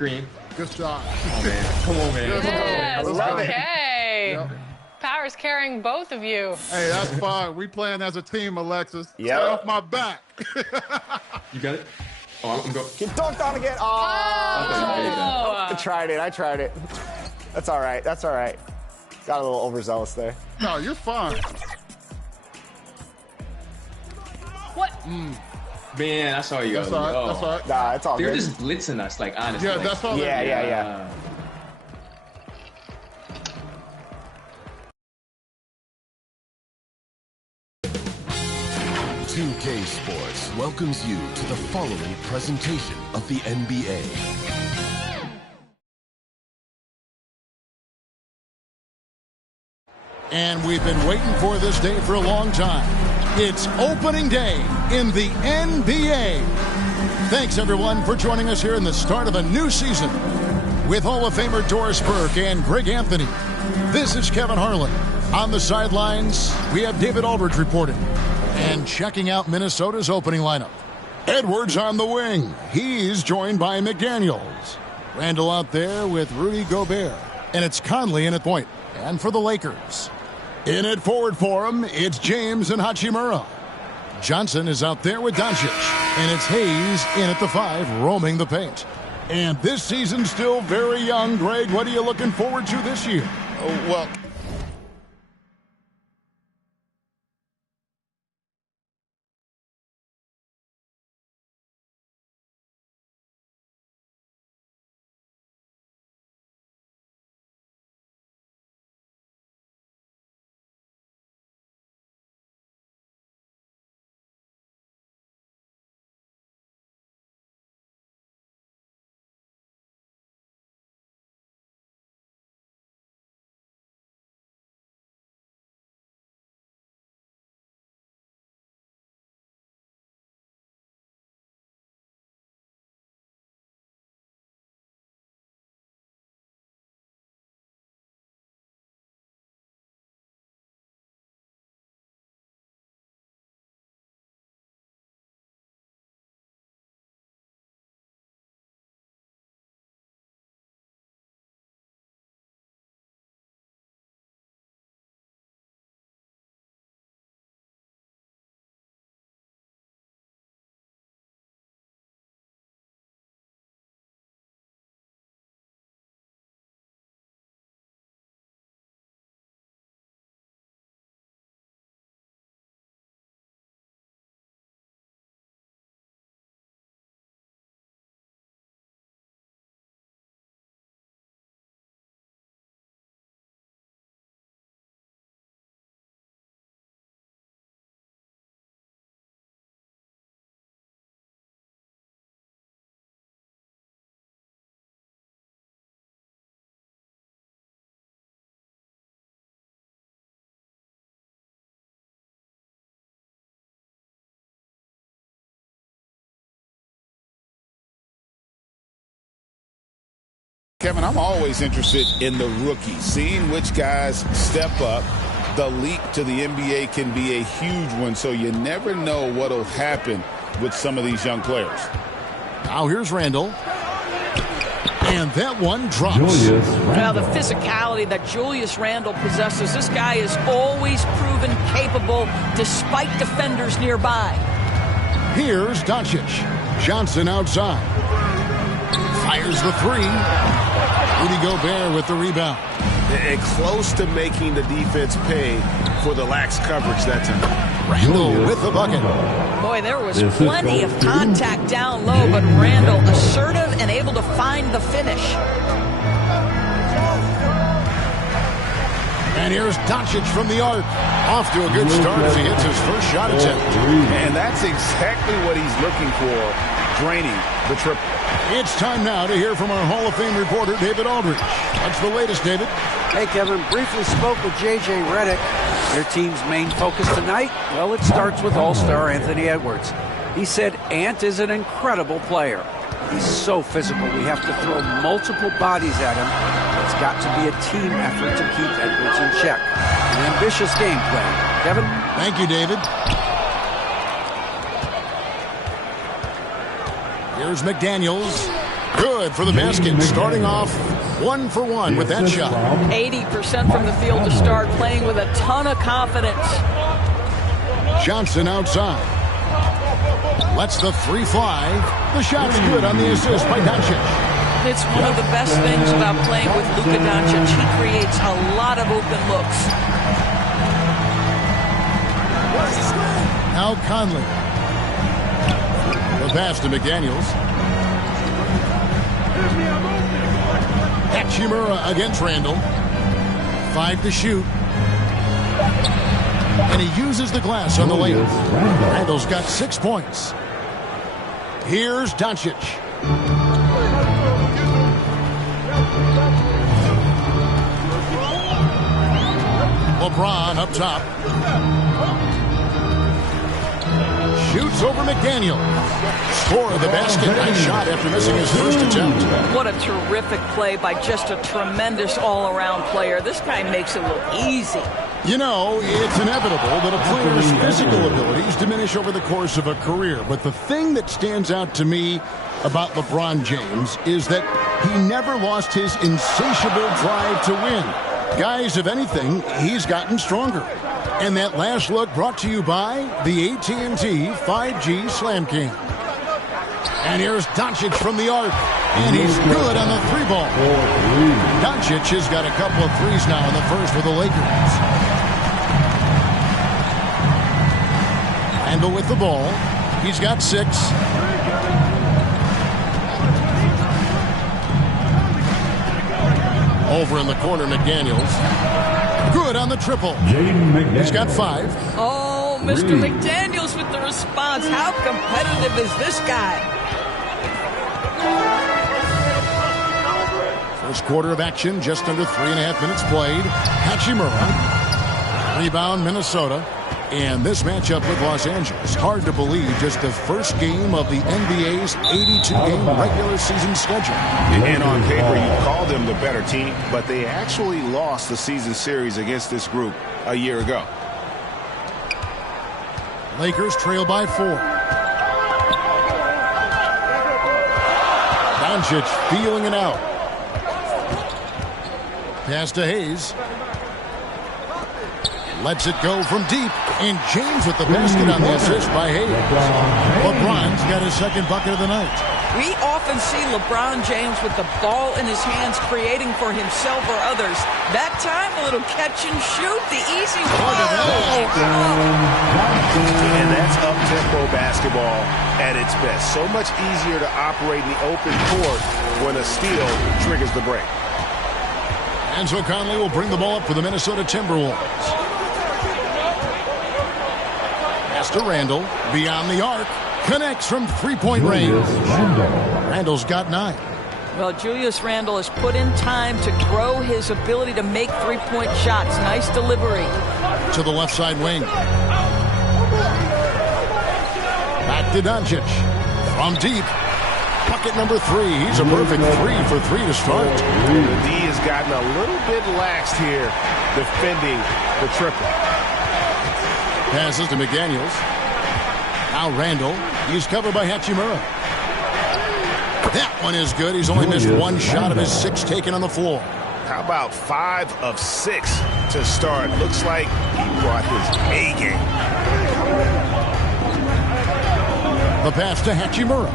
Green. Good shot. Oh, man. Come on, man. Yes, okay. Yep. Power's carrying both of you. Hey, that's fine. We playing as a team, Alexis. Yep. Stay off my back. You got it? Oh, I'm going. Get dunked on again. Oh. I tried it. That's all right. Got a little overzealous there. No, you're fine. What? Man, I saw you. That's all right. That's all right. Nah, it's all They're good. just blitzing us, like, honestly. Yeah, like, that's all. Yeah. 2K Sports welcomes you to the following presentation of the NBA. And we've been waiting for this day for a long time. It's opening day in the NBA. Thanks, everyone, for joining us here in the start of a new season. With Hall of Famer Doris Burke and Greg Anthony, this is Kevin Harlan. On the sidelines, we have David Aldridge reporting. And checking out Minnesota's opening lineup. Edwards on the wing. He's joined by McDaniels. Randall out there with Rudy Gobert. And it's Conley in at point. And for the Lakers, in at forward for him, it's James and Hachimura. Johnson is out there with Doncic. And it's Hayes in at the 5, roaming the paint. And this season's still very young. Greg, what are you looking forward to this year? Well, Kevin, I'm always interested in the rookies, seeing which guys step up. The leap to the NBA can be a huge one, so you never know what will happen with some of these young players. Now here's Randall. And that one drops. Now the physicality that Julius Randle possesses, this guy is always proven capable despite defenders nearby. Here's Doncic. Johnson outside. Fires the 3. Rudy Gobert with the rebound. And close to making the defense pay for the lax coverage that time. Randall with the bucket. Boy, there was plenty of contact down low, but Randall assertive and able to find the finish. And here's Doncic from the arc. Off to a good start as he hits his first shot attempt. And that's exactly what he's looking for, draining the triple. It's time now to hear from our Hall of Fame reporter, David Aldridge. What's the latest, David? Hey, Kevin. Briefly spoke with J.J. Redick. Their team's main focus tonight, well, it starts with All-Star Anthony Edwards. He said Ant is an incredible player. He's so physical. We have to throw multiple bodies at him. It's got to be a team effort to keep Edwards in check. An ambitious game plan. Kevin? Thank you, David. Here's McDaniels. Good for the basket, starting off 1 for 1 with that shot. 80% from the field to start, playing with a ton of confidence. Johnson outside. Lets the three fly. The shot's good on the assist by Doncic. It's one of the best things about playing with Luka Doncic. He creates a lot of open looks. Now Conley. The pass to McDaniels. Hachimura against Randall. 5 to shoot. And he uses the glass on the layup. Randall's got 6 points. Here's Doncic. LeBron up top. Shoots over McDaniel. Score of the basket. Nice shot after missing his first attempt. What a terrific play by just a tremendous all-around player. This guy makes it look easy. You know, it's inevitable that a player's physical abilities diminish over the course of a career. But the thing that stands out to me about LeBron James is that he never lost his insatiable drive to win. Guys, if anything, he's gotten stronger. And that last look brought to you by the AT&T 5G Slam Cam. And here's Doncic from the arc. And he's good on the three ball. Doncic has got a couple of threes now in the first for the Lakers. Randall with the ball. He's got 6. Over in the corner, McDaniels. Good on the triple. He's got 5. Oh, Mr. McDaniels with the response. How competitive is this guy? First quarter of action, just under 3.5 minutes played. Hachimura. Rebound, Minnesota. And this matchup with Los Angeles. Hard to believe just the first game of the NBA's 82-game regular season schedule. And on paper, you call them the better team, but they actually lost the season series against this group a year ago. Lakers trail by 4. Doncic feeling it out. Pass to Hayes. Lets it go from deep. And James with the basket on the assist by Hayes. LeBron's got his second bucket of the night. We often see LeBron James with the ball in his hands creating for himself or others. That time, a little catch and shoot, the easy one. And that's up-tempo basketball at its best. So much easier to operate in the open court when a steal triggers the break. And so Conley will bring the ball up for the Minnesota Timberwolves. To Randall, beyond the arc, connects from three-point range. Randall's got 9. Well, Julius Randle has put in time to grow his ability to make three-point shots. Nice delivery. To the left side wing. Back to Doncic. From deep. Bucket number 3. He's a perfect 3 for 3 to start. The D has gotten a little bit laxed here defending the triple. Passes to McDaniels. Now Randall. He's covered by Hachimura. That one is good. He's only missed 1 shot of his 6 taken on the floor. How about 5 of 6 to start? Looks like he brought his A game. The pass to Hachimura.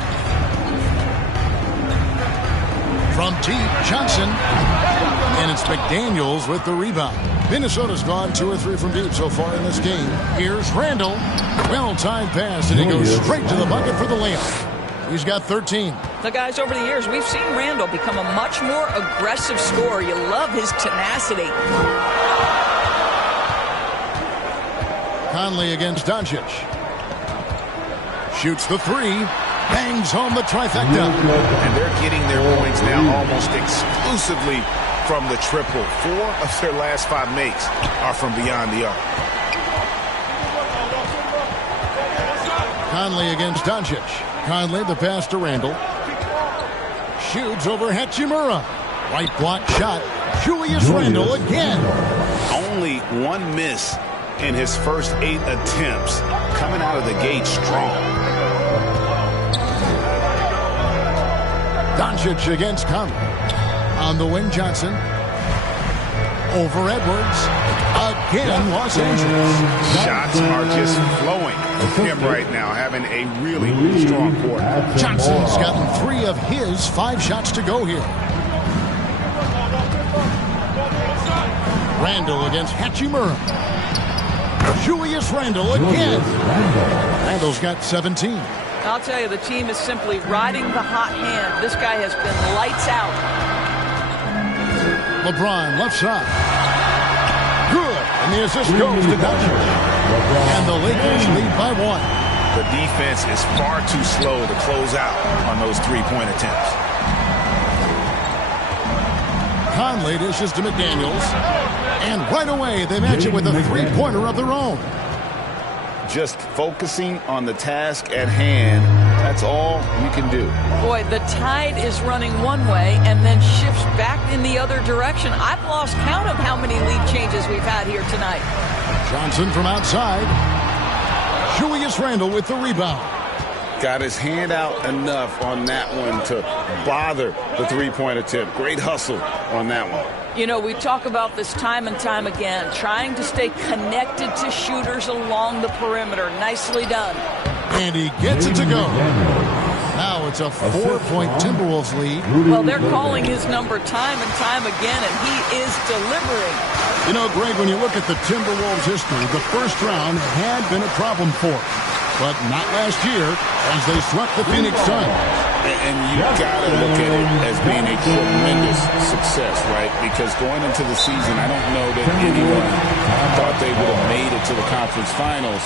From deep, Johnson. And it's McDaniels with the rebound. Minnesota's gone 2 or 3 from deep so far in this game. Here's Randall. Well-timed pass, and he goes straight to the bucket for the layup. He's got 13. The guys, over the years, we've seen Randall become a much more aggressive scorer. You love his tenacity. Conley against Doncic. Shoots the 3. Bangs home the trifecta. And they're getting their points now almost exclusively from the triple. 4 of their last 5 makes are from beyond the arc. Conley against Doncic. Conley, the pass to Randall. Shoots over Hachimura. Right block shot. Julius Randle again. Only 1 miss in his first 8 attempts. Coming out of the gate strong. Doncic against Conley. On the wing, Johnson. Over Edwards. Again, Los Angeles. Shots are just flowing with him right now, having a really, really strong quarter. Johnson's gotten 3 of his 5 shots to go here. Randle against Hachimura. Julius Randle again. Randle's got 17. I'll tell you, the team is simply riding the hot hand. This guy has been lights out. LeBron, left side. Good. And the assist goes to Doncic. And the Lakers lead by 1. The defense is far too slow to close out on those three-point attempts. Conley dishes to McDaniels. And right away, they match it with a three-pointer of their own. Just focusing on the task at hand, that's all you can do. Boy, the tide is running one way and then shifts back in the other direction. I've lost count of how many lead changes we've had here tonight. Johnson from outside. Julius Randle with the rebound. Got his hand out enough on that one to bother the three-point attempt. Great hustle on that one. You know, we talk about this time and time again, trying to stay connected to shooters along the perimeter. Nicely done. And he gets it to go. Now it's a 4-point Timberwolves lead. Well, they're calling his number time and time again, and he is delivering. You know, Greg, when you look at the Timberwolves' history, the first round had been a problem for them. But not last year, as they swept the Phoenix Suns. And you got to look at it as being a tremendous success, right? Because going into the season, I don't know that anyone thought they would have made it to the conference finals.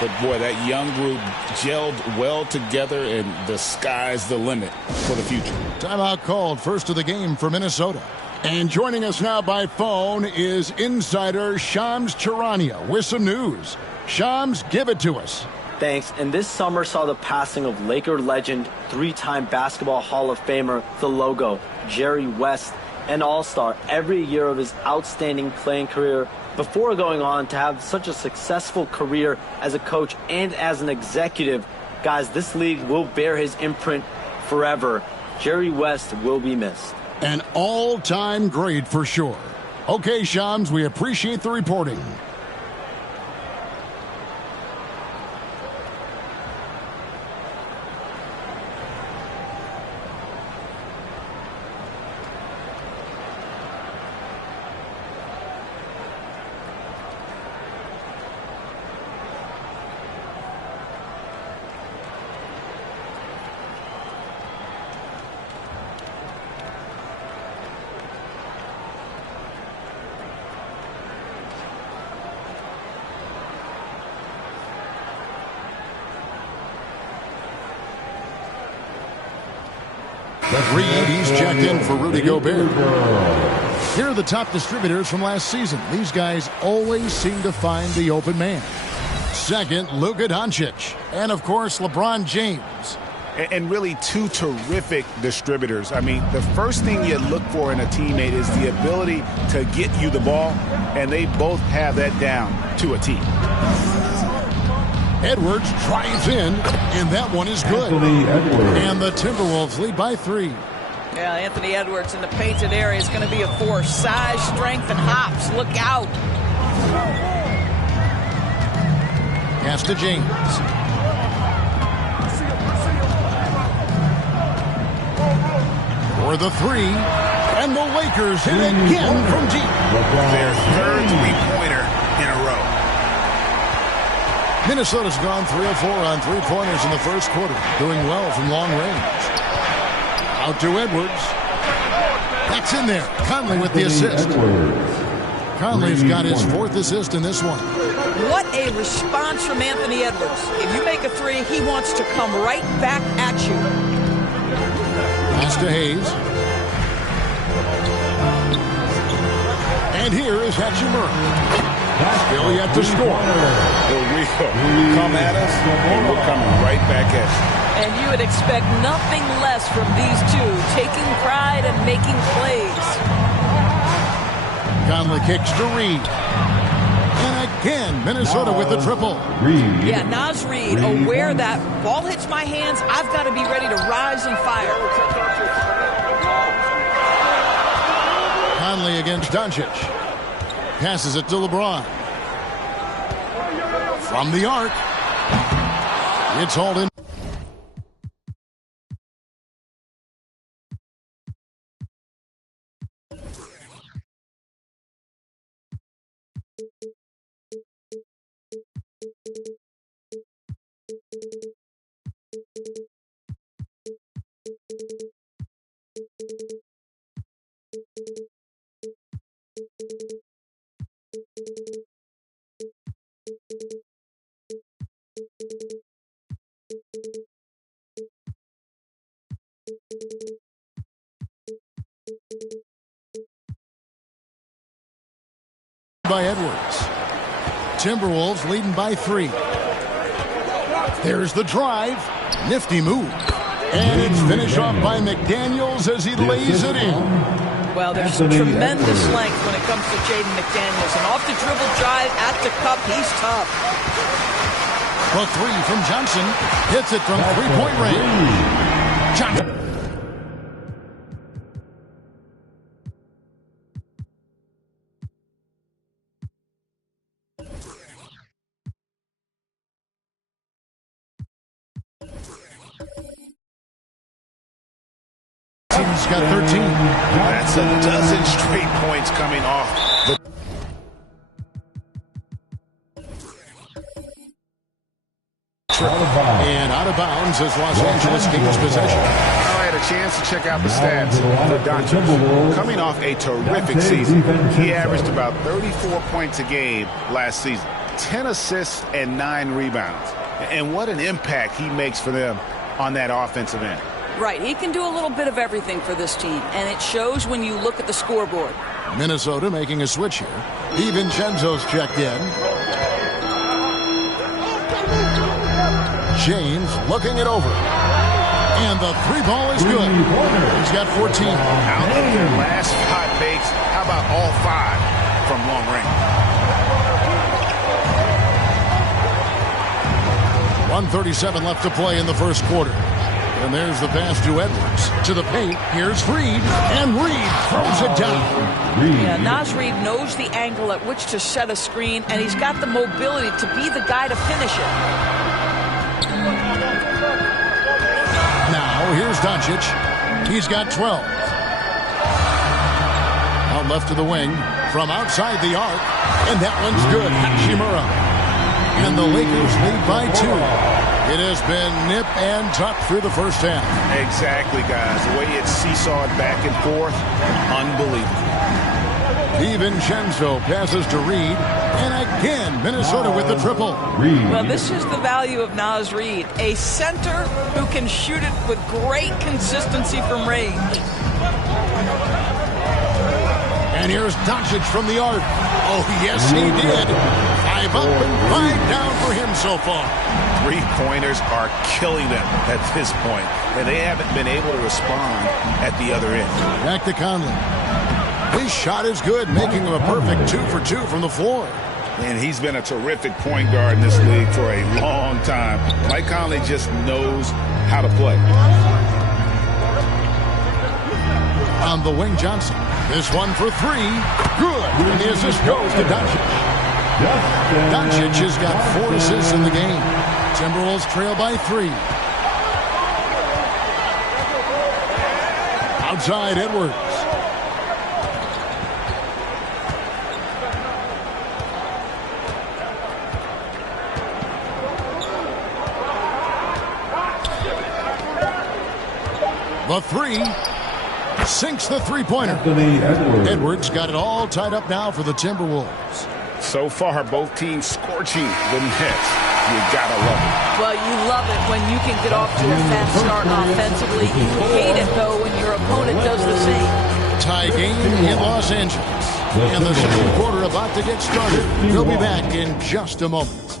But, boy, that young group gelled well together, and the sky's the limit for the future. Timeout called, first of the game for Minnesota. And joining us now by phone is insider Shams Charania with some news. Shams, give it to us. Thanks. And this summer saw the passing of Laker legend, 3-time Basketball Hall of Famer, the logo, Jerry West, an all-star every year of his outstanding playing career before going on to have such a successful career as a coach and as an executive. Guys, this league will bear his imprint forever. Jerry West will be missed. An all-time great for sure. Okay, Shams, we appreciate the reporting. Reed, he's checked in for Rudy Gobert. Here are the top distributors from last season. These guys always seem to find the open man. Second, Luka Doncic. And, of course, LeBron James. And really 2 terrific distributors. I mean, the first thing you look for in a teammate is the ability to get you the ball, and they both have that down to a T. Edwards drives in, and that one is good. And the Timberwolves lead by 3. Yeah, Anthony Edwards in the painted area is going to be a force. Size, strength, and hops. Look out. Pass to James. For the 3. And the Lakers hit again from deep. Their third three-pointer in a row. Minnesota's gone 3 of 4 on three-pointers in the first quarter, doing well from long range. Out to Edwards. That's in there. Conley with the assist. Conley's got his 4th assist in this one. What a response from Anthony Edwards. If you make a 3, he wants to come right back at you. Pass to Hayes. And here is Hachimura. Still yet to score. We come at us, and we're coming right back at you. And you would expect nothing less from these two, taking pride and making plays. Conley kicks to Reed. And again, Minnesota with the triple. Yeah, Naz Reid, aware that ball hits my hands, I've got to be ready to rise and fire. against Doncic. Passes it to LeBron. From the arc. It's hauled in. By Edwards. Timberwolves leading by 3. There's the drive. Nifty move. And it's finished off by McDaniels as he lays it in. Well, there's tremendous length when it comes to Jaden McDaniels. And off the dribble drive at the cup, he's tough. The 3 from Johnson. Hits it from three-point range. Johnson. He's got 13. That's a dozen straight points coming off. And out of bounds as Los Angeles gains possession. I had a chance to check out the stats for Doncic. Coming off a terrific season, he averaged about 34 points a game last season, 10 assists and 9 rebounds. And what an impact he makes for them on that offensive end. Right, he can do a little bit of everything for this team, and it shows when you look at the scoreboard. Minnesota making a switch here. DiVincenzo's checked in. James looking it over. And the 3-ball is good. He's got 14. Out of their last 5 makes, how about all 5 from long range? 1:37 left to play in the first quarter. And there's the pass to Edwards. To the paint. Here's Reed. And Reed throws it down. Yeah, Naz Reid knows the angle at which to set a screen, and he's got the mobility to be the guy to finish it. Now, here's Doncic. He's got 12. Out left to the wing. From outside the arc. And that one's good. Hachimura. And the Lakers lead by 2. It has been nip and tuck through the first half. Exactly, guys. The way it's seesawed back and forth, unbelievable. DiVincenzo passes to Reed. And again, Minnesota with the triple. Well, this is the value of Naz Reid, a center who can shoot it with great consistency from range. And here's Doncic from the arc. Oh, yes, he did. 5 up and 5 down for him so far. 3-pointers are killing them at this point, and they haven't been able to respond at the other end. Back to Conley. His shot is good, making him a perfect 2 for 2 from the floor. And he's been a terrific point guard in this league for a long time. Mike Conley just knows how to play. On the wing, Johnson. This one for 3. Good. And the assist goes to Doncic. Doncic has got 4 assists in the game. Timberwolves trail by 3. Outside, Edwards. The 3 sinks the 3-pointer. Edwards got it all tied up now for the Timberwolves. So far, both teams scorching the nets. You gotta love it. Well, you love it when you can get off to a fast start offensively. You hate it, though, when your opponent does the same. Tie game in Los Angeles. And the second quarter about to get started. We'll be back in just a moment.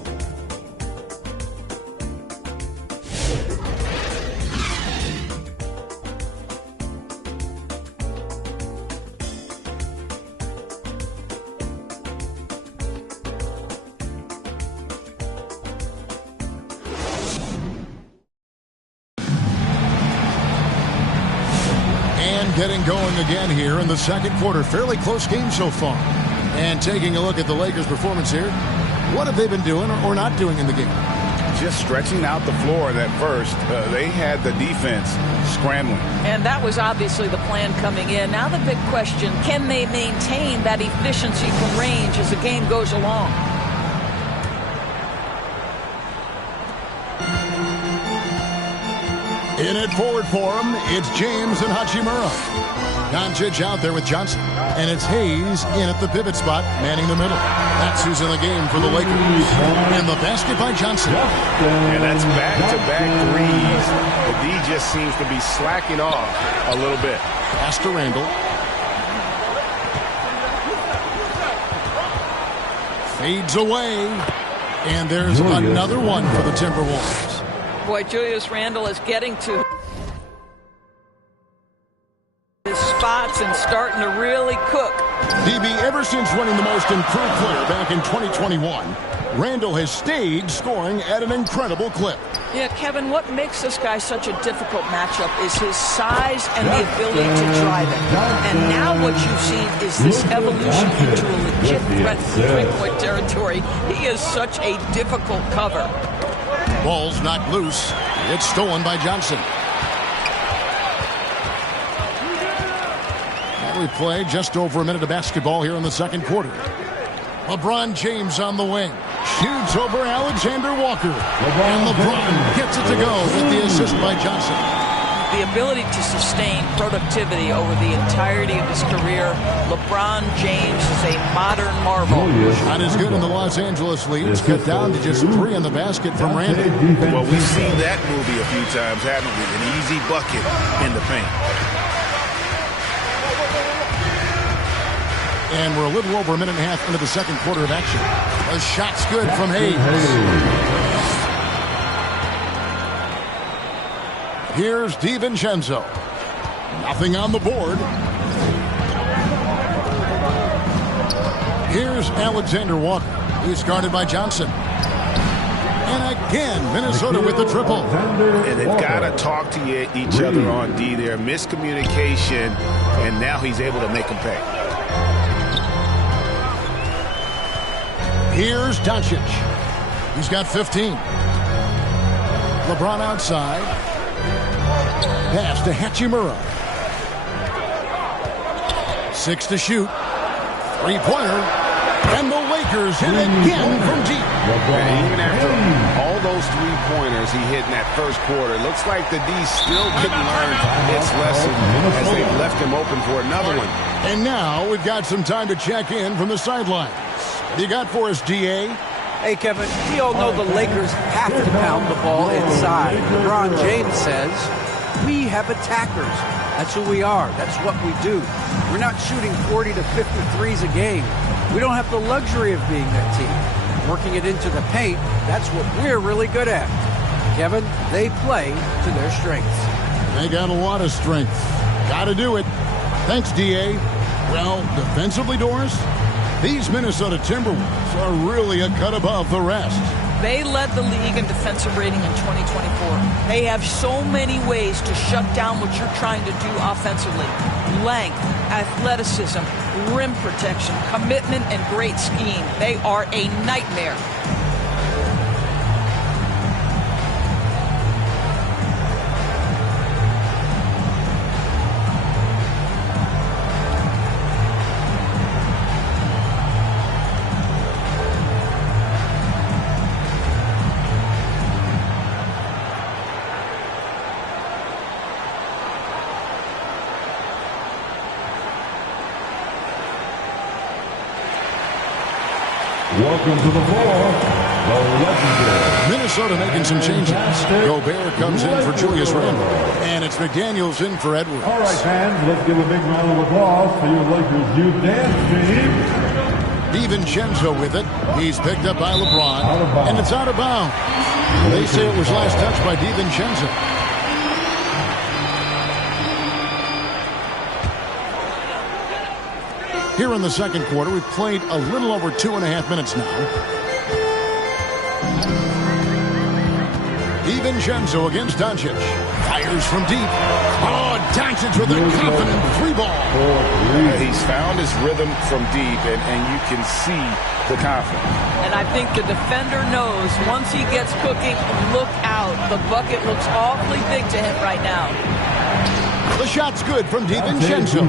getting going again here in the second quarter. Fairly close game so far. And taking a look at the Lakers' performance here, what have they been doing or not doing in the game? Just stretching out the floor at first. They had the defense scrambling. And that was obviously the plan coming in. Now the big question, can they maintain that efficiency from range as the game goes along? In it forward for him, it's James and Hachimura. Doncic out there with Johnson. And it's Hayes in at the pivot spot, manning the middle. That's who's in the game for the Lakers. And the basket by Johnson. And that's back-to-back threes. The D just seems to be slacking off a little bit. Pass to Randall. Fades away. And there's another one for the Timberwolves. Boy, Julius Randle is getting to his spots and starting to really cook. DB, ever since winning the most improved player back in 2021, Randle has stayed scoring at an incredible clip. Yeah, Kevin, what makes this guy such a difficult matchup is his size and the ability to drive it. And now what you've seen is this evolution into a legit threat from three-point territory. He is such a difficult cover. Ball's knocked loose. It's stolen by Johnson. And we play just over a minute of basketball here in the second quarter. LeBron James on the wing. Shoots over Alexander Walker. And LeBron gets it to go with the assist by Johnson. The ability to sustain productivity over the entirety of his career, LeBron James is a modern marvel. Not as good in the Los Angeles Leads. Cut down to just 3 in the basket from Randall. Well, we've seen that movie a few times, haven't we? An easy bucket in the paint. And we're a little over a minute and a half into the second quarter of action. A shot's good from Hayes. Here's DiVincenzo. Nothing on the board. Here's Alexander Walker. He's guarded by Johnson. And again, Minnesota with the triple. And they've got to talk to each other on D there. Miscommunication, and now he's able to make them pay. Here's Doncic. He's got 15. LeBron outside. Pass to Hachimura. 6 to shoot. 3-pointer. And the Lakers hit again from deep. And even after all those 3-pointers he hit in that first quarter, it looks like the D still couldn't learn its lesson as they've left him open for another one. And now we've got some time to check in from the sidelines. What do you got for us, DA? Hey, Kevin, we all know the Lakers have to pound the ball inside. LeBron James says, we have attackers. That's who we are. That's what we do. We're not shooting 40 to 53s a game. We don't have the luxury of being that team. Working it into the paint, that's what we're really good at. Kevin, they play to their strengths. They got a lot of strength. Got to do it. Thanks, DA. Well, defensively, Doris, these Minnesota Timberwolves are really a cut above the rest. They led the league in defensive rating in 2024. They have so many ways to shut down what you're trying to do offensively. Length, athleticism, rim protection, commitment, and great scheme. They are a nightmare. Welcome to the floor, the legendary. Minnesota making some changes. Gobert comes in for Julius Randle. And it's McDaniels in for Edwards. All right, fans, let's give a big round of applause for your Lakers youth dance team. DiVincenzo with it. He's picked up by LeBron. And it's out of bounds. They say it was last touched by DiVincenzo. Here in the second quarter, we've played a little over 2.5 minutes now. DiVincenzo against Doncic. Fires from deep. Oh, Doncic with a confident three ball. He's found his rhythm from deep, and you can see the confidence. And I think the defender knows once he gets cooking, look out. The bucket looks awfully big to him right now. The shot's good from DiVincenzo.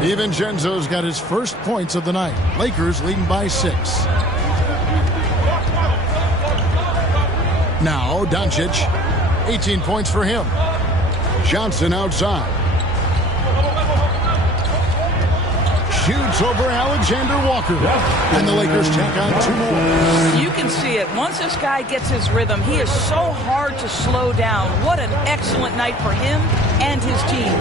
DiVincenzo's got his first points of the night. Lakers leading by 6. Now Doncic, 18 points for him. Johnson outside. Shoots over Alexander Walker. And the Lakers tack on 2 more. You can see it. Once this guy gets his rhythm, he is so hard to slow down. What an excellent night for him and his team.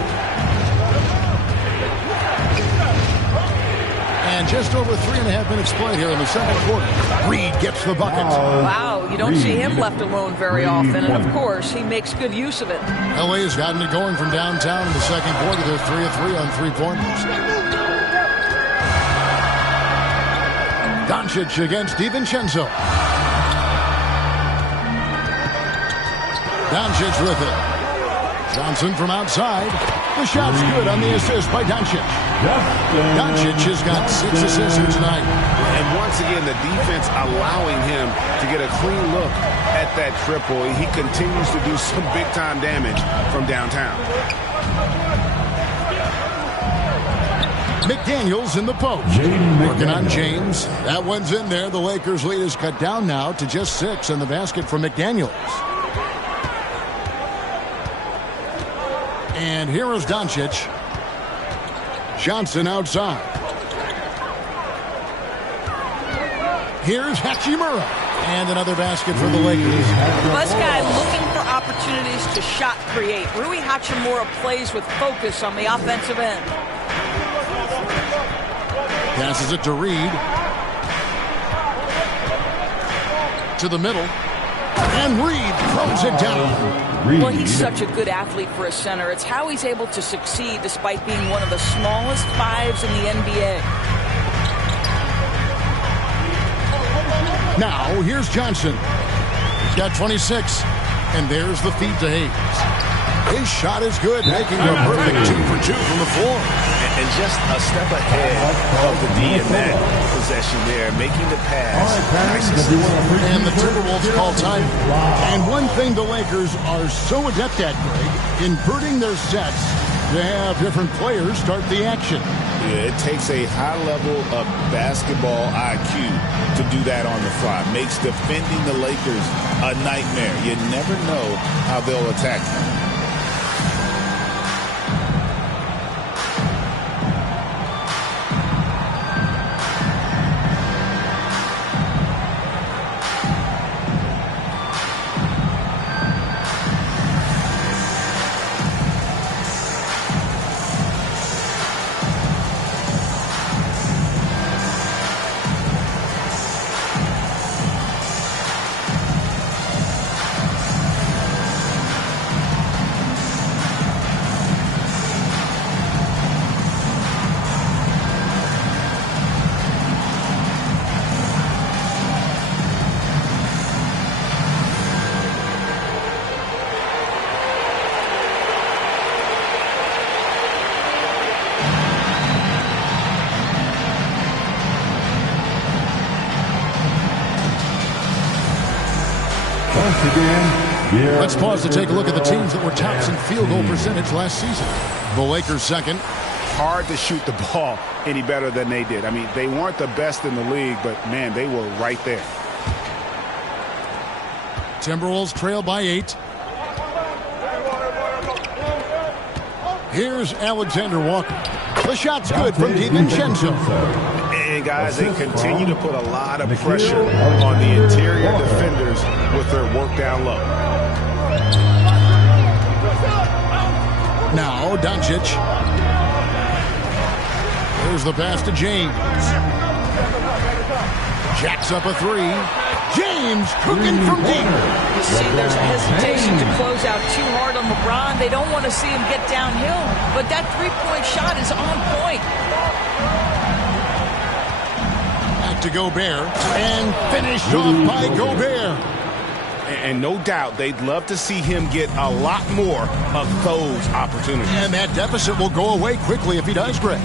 And just over 3.5 minutes played here in the second quarter. Reed gets the bucket. Wow, you don't see him left alone very often. And of course, he makes good use of it. LA has gotten it going from downtown in the second quarter. They're 3 of 3 on 3-pointers. Doncic against DiVincenzo. Doncic with it. Johnson from outside. The shot's good on the assist by Doncic. Doncic has got 6 assists here tonight. And once again, the defense allowing him to get a clean look at that triple. He continues to do some big-time damage from downtown. McDaniels in the post. Working on James. That one's in there. The Lakers' lead is cut down now to just 6 in the basket for McDaniels. And here is Doncic. Johnson outside. Here's Hachimura. And another basket for the Lakers. This guy looking for opportunities to shot create. Rui Hachimura plays with focus on the offensive end. Passes it to Reed. To the middle. And Reed throws it down. Well, he's such a good athlete for a center. It's how he's able to succeed despite being one of the smallest 5s in the NBA. Now, here's Johnson. He's got 26. And there's the feed to Hayes. His shot is good, making a perfect 2 for 2 from the floor. And just a step ahead of the D in that possession there, making the pass. Nice assist. And the Timberwolves call time. And one thing the Lakers are so adept at, Greg, inverting their sets to have different players start the action. Yeah, it takes a high level of basketball IQ to do that on the fly. Makes defending the Lakers a nightmare. You never know how they'll attack them. Let's pause to take a look at the teams that were tops in field goal percentage last season. The Lakers second. Hard to shoot the ball any better than they did. I mean, they weren't the best in the league, but, man, they were right there. Timberwolves trail by 8. Here's Alexander Walker. The shot's good from DiVincenzo. And, guys, they continue to put a lot of pressure on the interior defenders with their work down low. Now, Doncic. There's the pass to James. Jacks up a 3. James cooking from deep. You see, there's a hesitation to close out too hard on LeBron. They don't want to see him get downhill. But that three-point shot is on point. Back to Gobert. And finished off by Gobert. And no doubt they'd love to see him get a lot more of those opportunities. And that deficit will go away quickly if he does, Greg.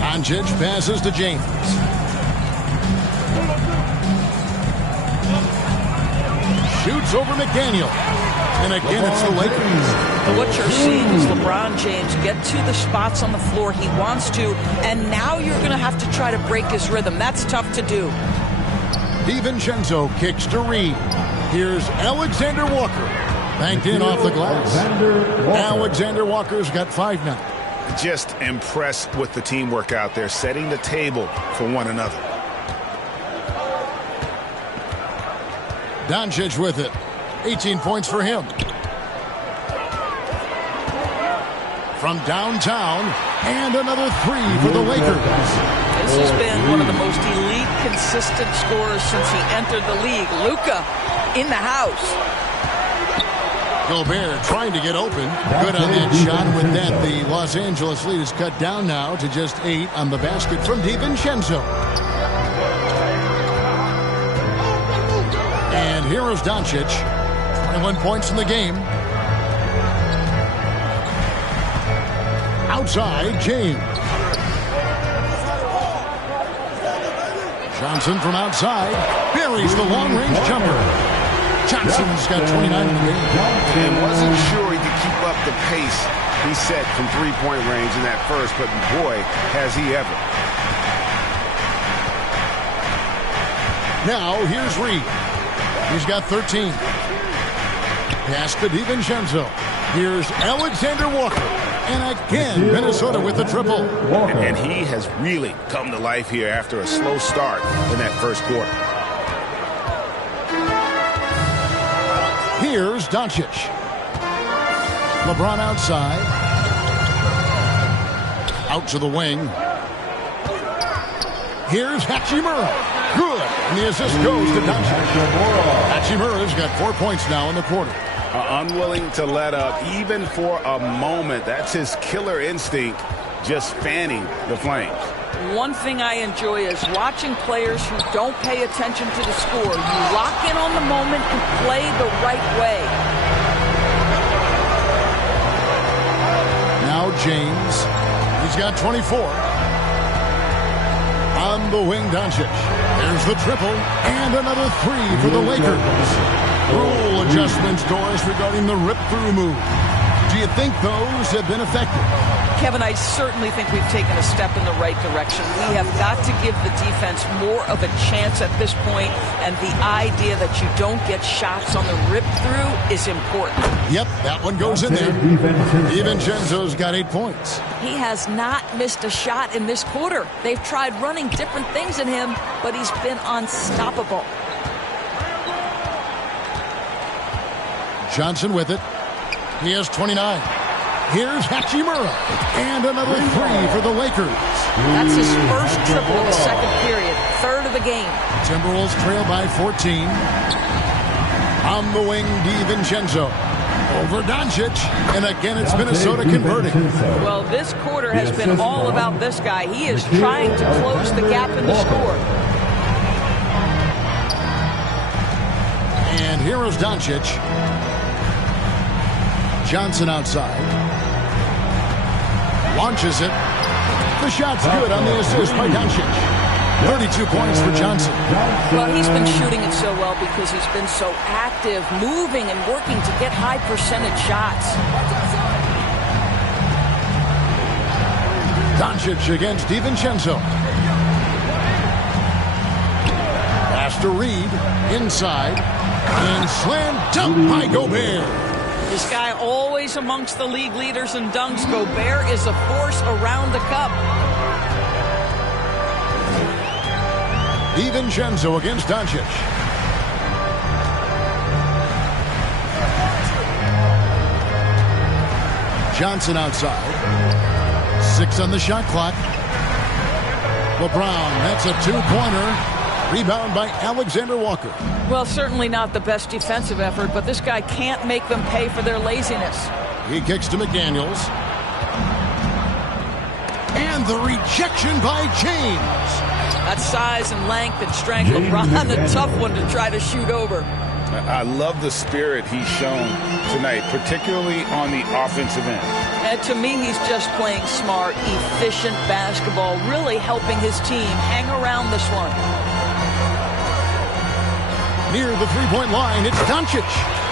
Doncic passes to James. Shoots over McDaniel. And again, it's the Lakers. What you're seeing is LeBron James get to the spots on the floor he wants to, and now you're going to have to try to break his rhythm. That's tough to do. DiVincenzo kicks to Reed. Here's Alexander Walker. Banked in off the glass. Alexander Walker's got 5 now. Just impressed with the teamwork out there, setting the table for one another. Doncic with it. 18 points for him. From downtown, and another 3 for the Lakers. This has been one of the most elite, consistent scorers since he entered the league. Luka in the house. Gobert trying to get open. Good on that shot. With that, the Los Angeles lead is cut down now to just 8 on the basket from DiVincenzo. And here is Doncic. 21 points in the game. Outside, James. Johnson from outside. Buries the long-range jumper. Johnson's got 29 in the game. And wasn't sure he could keep up the pace he set from three-point range in that first, but boy, has he ever. Now, here's Reed. He's got 13. Pass to DiVincenzo. Here's Alexander Walker. And again, Minnesota with the triple. And he has really come to life here after a slow start in that first quarter. Here's Doncic. LeBron outside. Out to the wing. Here's Hachimura. Good. And the assist goes to Doncic. Hachimura's got 4 points now in the quarter. Unwilling to let up even for a moment. That's his killer instinct, just fanning the flames. One thing I enjoy is watching players who don't pay attention to the score. You lock in on the moment and play the right way. Now James. He's got 24. On the wing, Doncic. There's the triple. And another 3 for the Lakers. Rule adjustments, Doris, regarding the rip-through move. Do you think those have been effective? Kevin, I certainly think we've taken a step in the right direction. We have got to give the defense more of a chance at this point, and the idea that you don't get shots on the rip-through is important. Yep, that one goes in there. DiVincenzo's got 8 points. He has not missed a shot in this quarter. They've tried running different things in him, but he's been unstoppable. Johnson with it. He has 29. Here's Hachimura. And another 3 for the Lakers. That's his first triple in the second period. Third of the game. Timberwolves trail by 14. On the wing, DiVincenzo. Over Doncic. And again, it's Minnesota converting. Well, this quarter has been all about this guy. He is trying to close the gap in the score. And here is Doncic. Johnson outside. Launches it. The shot's good on the assist by Doncic. 32 points for Johnson. Well, he's been shooting it so well because he's been so active, moving and working to get high percentage shots. Doncic against DiVincenzo. Pass to Reed. Inside. And slam dunk by Gobert. This guy always amongst the league leaders in dunks. Gobert is a force around the cup. DiVincenzo against Doncic. Johnson outside. 6 on the shot clock. LeBron, that's a 2-pointer. Rebound by Alexander Walker. Well, certainly not the best defensive effort, but this guy can't make them pay for their laziness. He kicks to McDaniels. And the rejection by James. That size and length and strength, LeBron, a tough one to try to shoot over. I love the spirit he's shown tonight, particularly on the offensive end. And to me, he's just playing smart, efficient basketball, really helping his team hang around this one. Near the three-point line, it's Doncic.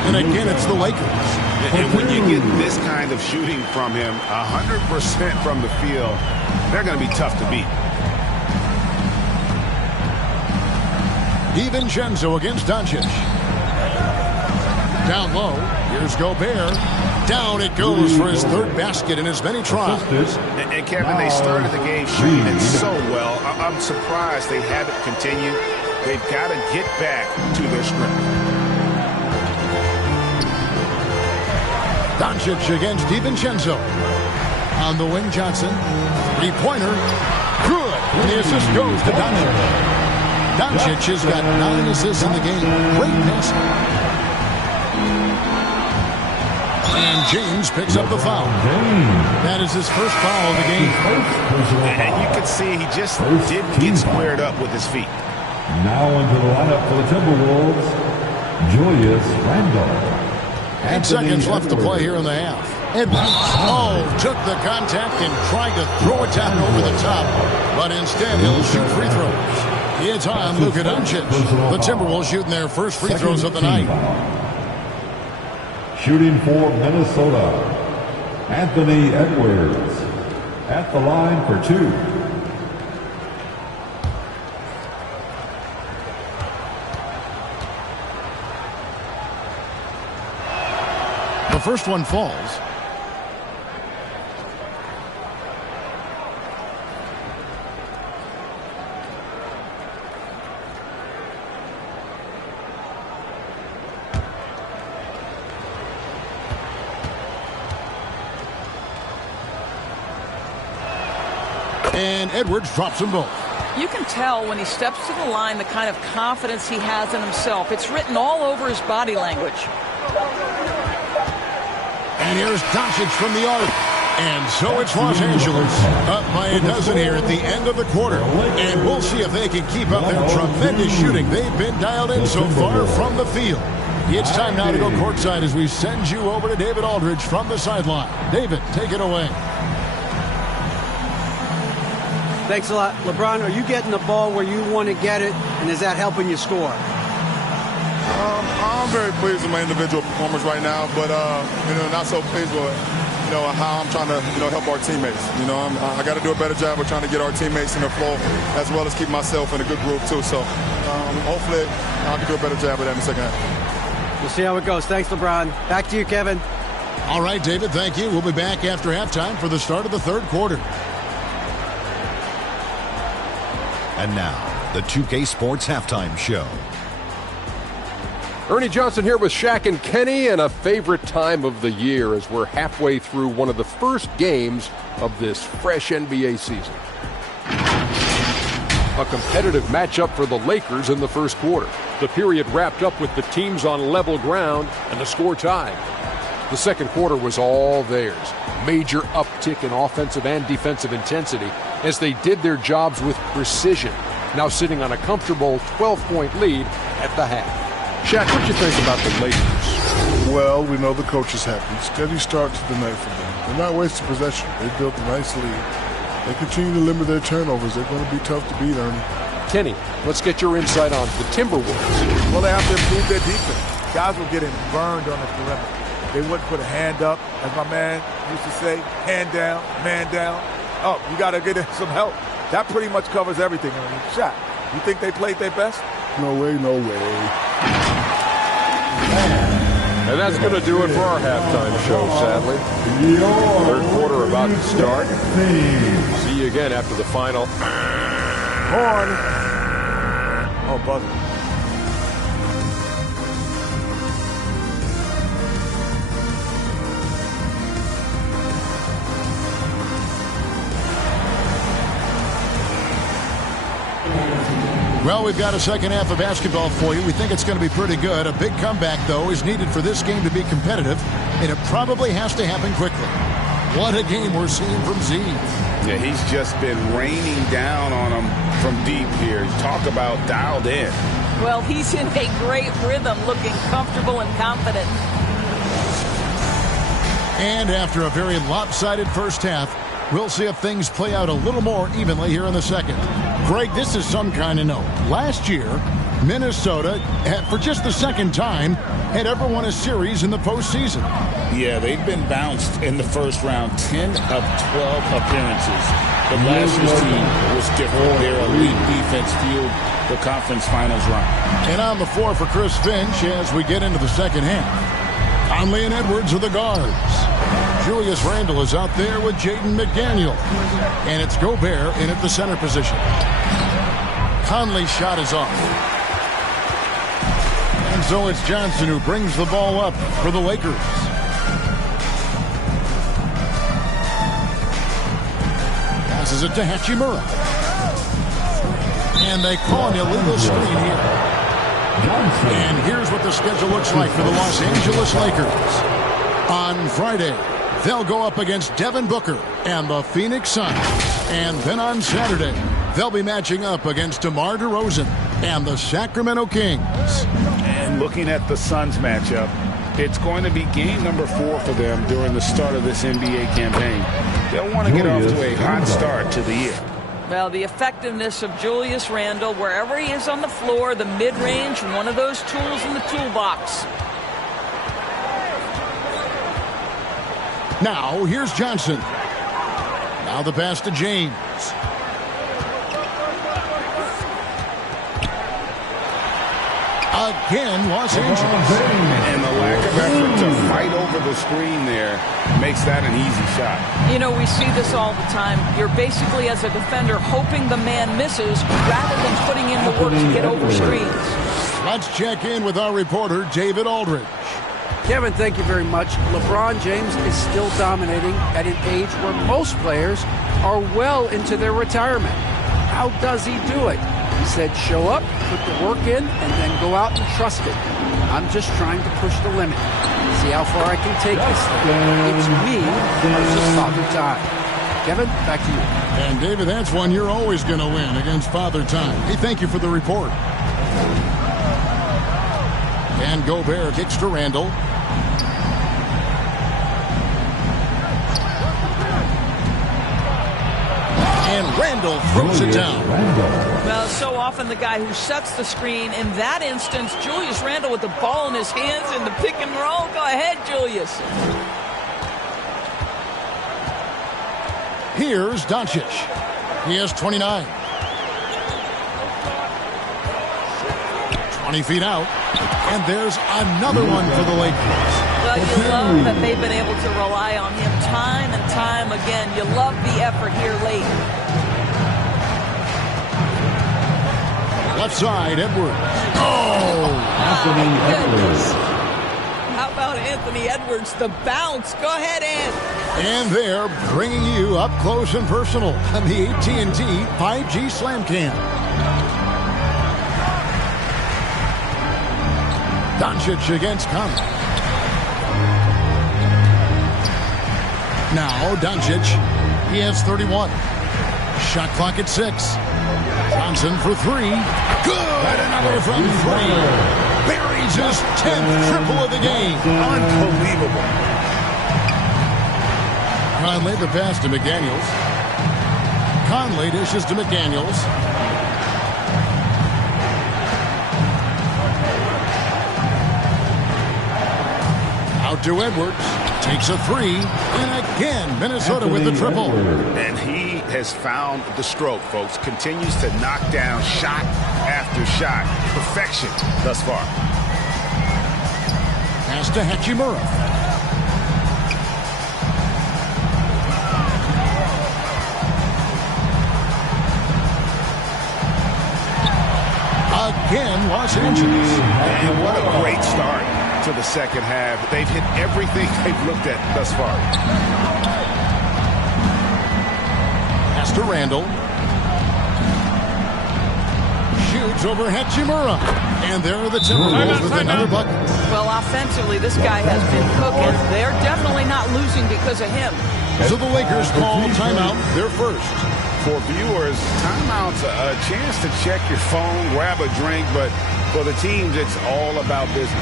And again, it's the Lakers. And when you get this kind of shooting from him, 100% from the field, they're going to be tough to beat. DiVincenzo against Doncic. Down low, here's Gobert. Down it goes for his third basket in as many tries. And Kevin, they started the game shooting it so well. I'm surprised they haven't continued. They've got to get back to their strength. Doncic against DiVincenzo. On the wing, Johnson. Three-pointer. Good. And the assist goes to Doncic. Doncic has got 9 assists in the game. Great passing. And James picks up the foul. That is his first foul of the game. And you can see he just didn't get squared up with his feet. Now into the lineup for the Timberwolves, Julius Randle. 8 seconds left to play here in the half. Edwards, took the contact and tried to throw it down over the top. But instead, he'll shoot free throws. It's on Luka Doncic. The Timberwolves shooting their first free throws of the night. Shooting for Minnesota, Anthony Edwards. At the line for 2. The first one falls. And Edwards drops them both. You can tell when he steps to the line the kind of confidence he has in himself. It's written all over his body language. And here's Doncic from the arc. And so it's Los Angeles up by a dozen here at the end of the quarter. And we'll see if they can keep up their tremendous shooting. They've been dialed in so far from the field. It's time now to go courtside as we send you over to David Aldridge from the sideline. David, take it away. Thanks a lot. LeBron, are you getting the ball where you want to get it, and is that helping you score? I'm very pleased with my individual performance right now, but not so pleased with how I'm trying to help our teammates. I got to do a better job of trying to get our teammates in the flow, as well as keep myself in a good groove too. So hopefully I can do a better job of that in the second half. We'll see how it goes. Thanks, LeBron. Back to you, Kevin. All right, David, thank you. We'll be back after halftime for the start of the third quarter. And now, the 2K Sports Halftime Show. Ernie Johnson here with Shaq and Kenny, and a favorite time of the year as we're halfway through one of the first games of this fresh NBA season. A competitive matchup for the Lakers in the first quarter. The period wrapped up with the teams on level ground and the score tied. The second quarter was all theirs. Major uptick in offensive and defensive intensity as they did their jobs with precision, now sitting on a comfortable 12-point lead at the half. Shaq, what do you think about the Lakers? Well, we know the coach is happy. Steady start to the night for them. They're not wasting possession. They built a nice lead. They continue to limit their turnovers. They're going to be tough to beat, Ernie. Kenny, let's get your insight on the Timberwolves. Well, they have to improve their defense. Guys were getting burned on the perimeter. They wouldn't put a hand up, as my man used to say, hand down, man down. Oh, you got to get some help. That pretty much covers everything, Ernie. Shaq, you think they played their best? No way, no way. And that's going to do it for our halftime show, sadly. Third quarter about to start. See you again after the final. Horn. Oh, buzzer. Well, we've got a second half of basketball for you. We think it's going to be pretty good. A big comeback, though, is needed for this game to be competitive, and it probably has to happen quickly. What a game we're seeing from Z. Yeah, he's just been raining down on him from deep here. Talk about dialed in. Well, he's in a great rhythm, looking comfortable and confident. And after a very lopsided first half, we'll see if things play out a little more evenly here in the second. Greg, this is some kind of note. Last year, Minnesota, for just the second time, had ever won a series in the postseason. Yeah, they've been bounced in the first round 10 of 12 appearances. But last year's team was different. Their elite defense fueled the conference finals run. And on the floor for Chris Finch as we get into the second half. Conley and Edwards are the guards. Julius Randle is out there with Jaden McDaniel. And it's Gobert in at the center position. Conley's shot is off. And so it's Johnson who brings the ball up for the Lakers. Passes it to Hachimura. And they call an illegal screen here. And here's what the schedule looks like for the Los Angeles Lakers. On Friday, they'll go up against Devin Booker and the Phoenix Suns. And then on Saturday, they'll be matching up against DeMar DeRozan and the Sacramento Kings. And looking at the Suns matchup, it's going to be game number 4 for them during the start of this NBA campaign. They'll want to get off to a hot start to the year. Well, the effectiveness of Julius Randle, wherever he is on the floor, the mid-range, one of those tools in the toolbox. Now, here's Johnson. Now the pass to James. Again, Los Angeles. And the lack of effort to fight over the screen there makes that an easy shot. You know, we see this all the time. You're basically, as a defender, hoping the man misses rather than putting in the work to get over screens. Let's check in with our reporter, David Aldridge. Kevin, thank you very much. LeBron James is still dominating at an age where most players are well into their retirement. How does he do it? He said, show up, put the work in, and then go out and trust it. I'm just trying to push the limit. See how far I can take this thing. It's me versus Father Time. Kevin, back to you. And David, that's one you're always going to win against Father Time. Hey, thank you for the report. And Gobert kicks to Randle. And Randle throws it down. Well, so often the guy who sets the screen, in that instance, Julius Randle with the ball in his hands in the pick and roll. Go ahead, Julius. Here's Doncic. He has 29. 20 feet out. And there's another one for the Lakers. Well, you love that they've been able to rely on him time and time again. You love the effort here late. Left side, Edwards. Oh! Anthony Edwards. How about Anthony Edwards? The bounce. Go ahead, Ant. And they're bringing you up close and personal on the AT&T 5G Slam Cam. Doncic against Conley. Now Doncic, he has 31. Shot clock at 6. Johnson for 3. Good! Another from 3. Buries his 10th triple of the game. Unbelievable. Conley the pass to McDaniels. Conley dishes to McDaniels. Out to Edwards. Takes a 3. And again, Minnesota with the triple. And he has found the stroke, folks. Continues to knock down shot after shot. Perfection thus far. Pass to Hachimura. Again, Los Angeles. And what a great start to the second half. They've hit everything they've looked at thus far. Pass to Randle. Shoots over Hachimura. And there are the Timberwolves with another bucket. Well, offensively, this guy has been cooking. They're definitely not losing because of him. So the Lakers call timeout, their first. For viewers, timeout's a chance to check your phone, grab a drink, but for the teams, it's all about business.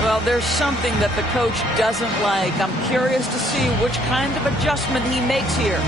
Well, there's something that the coach doesn't like. I'm curious to see which kind of adjustment he makes here.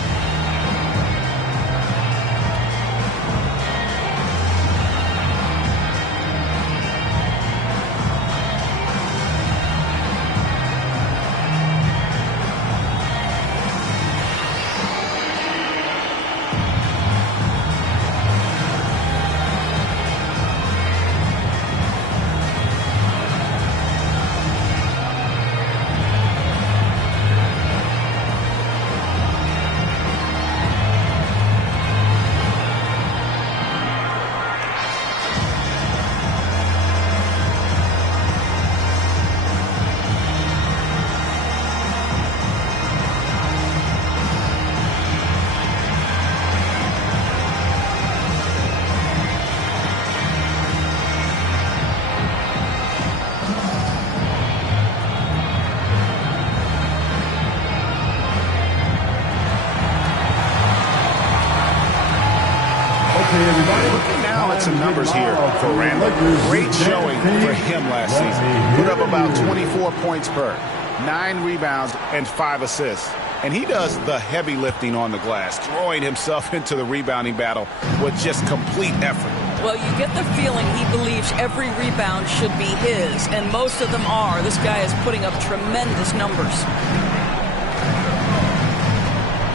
Looking now at some numbers here for Randall. Great showing for him last season. Put up about 24 points per, 9 rebounds, and 5 assists. And he does the heavy lifting on the glass, throwing himself into the rebounding battle with just complete effort. Well, you get the feeling he believes every rebound should be his, and most of them are. This guy is putting up tremendous numbers.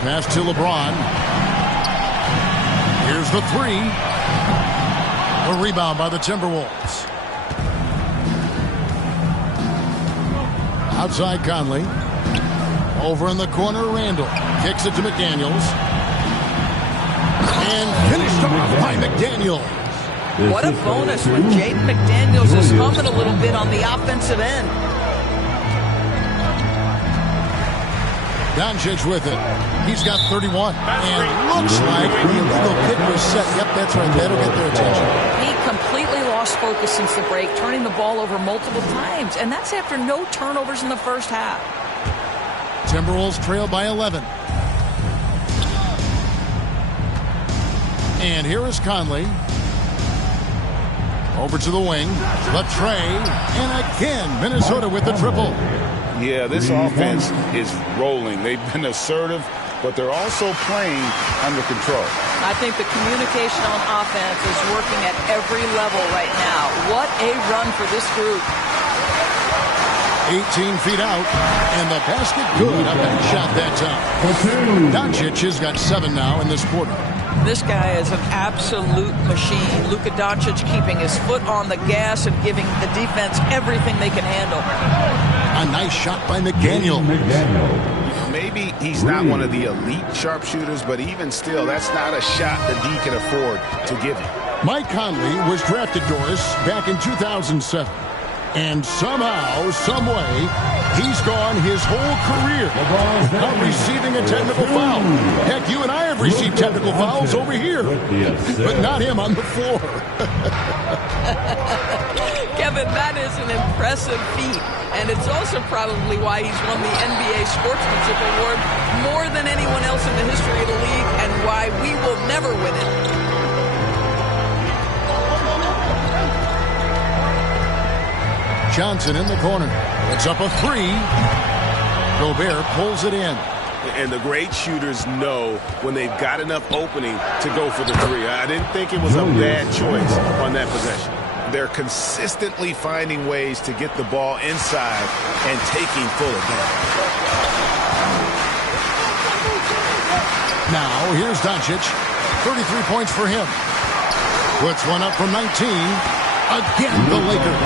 Pass to LeBron. Here's the three. A rebound by the Timberwolves. Outside Conley. Over in the corner, Randall. Kicks it to McDaniels. And finished off by McDaniels. What a bonus when Jaden McDaniels is humming a little bit on the offensive end. Doncic with it. He's got 31. And looks like the illegal kick was set. Yep, that's right. That'll get their attention. He completely lost focus since the break, turning the ball over multiple times. And that's after no turnovers in the first half. Timberwolves trail by 11. And here is Conley. Over to the wing. The tray. And again, Minnesota with the triple. Yeah, this offense is rolling. They've been assertive, but they're also playing under control. I think the communication on offense is working at every level right now. What a run for this group. 18 feet out, and the basket good. A bad shot that time. Doncic has got 7 now in this quarter. This guy is an absolute machine. Luka Doncic keeping his foot on the gas and giving the defense everything they can handle. A nice shot by McDaniel. Maybe he's not one of the elite sharpshooters, but even still, that's not a shot that he can afford to give you. Mike Conley was drafted, Doris, back in 2007. And somehow, someway, he's gone his whole career without receiving a technical foul. Heck, you and I have received technical fouls over here, but not him on the floor. Kevin, that is an impressive feat. And it's also probably why he's won the NBA Sportsmanship Award more than anyone else in the history of the league, and why we will never win it. Johnson in the corner. It's up a 3. Gobert pulls it in. And the great shooters know when they've got enough opening to go for the 3. I didn't think it was a bad choice on that possession. They're consistently finding ways to get the ball inside and taking full advantage. Now, here's Doncic. 33 points for him. Puts one up from 19. Again, the Lakers.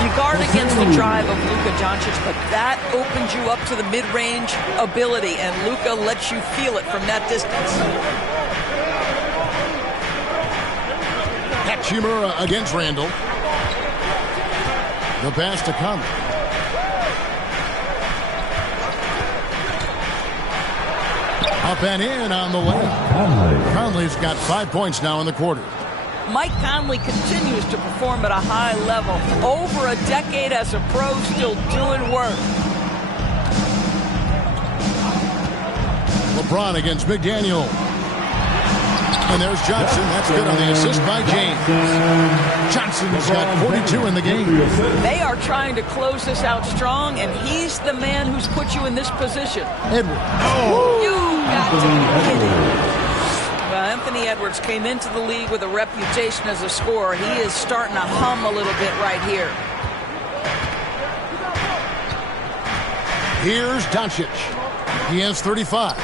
You guard against the drive of Luka Doncic, but that opens you up to the mid-range ability, and Luka lets you feel it from that distance. Hachimura against Randall. The pass to Conley. Up and in on the way. Conley's got 5 points now in the quarter. Mike Conley continues to perform at a high level. Over a decade as a pro, still doing work. LeBron against McDaniel. And there's Johnson. That's good on the assist by James. Johnson's got 42 in the game. They are trying to close this out strong, and he's the man who's put you in this position. Edwards. Oh. You got to be kidding. Well, Anthony Edwards came into the league with a reputation as a scorer. He is starting to hum a little bit right here. Here's Doncic. He has 35.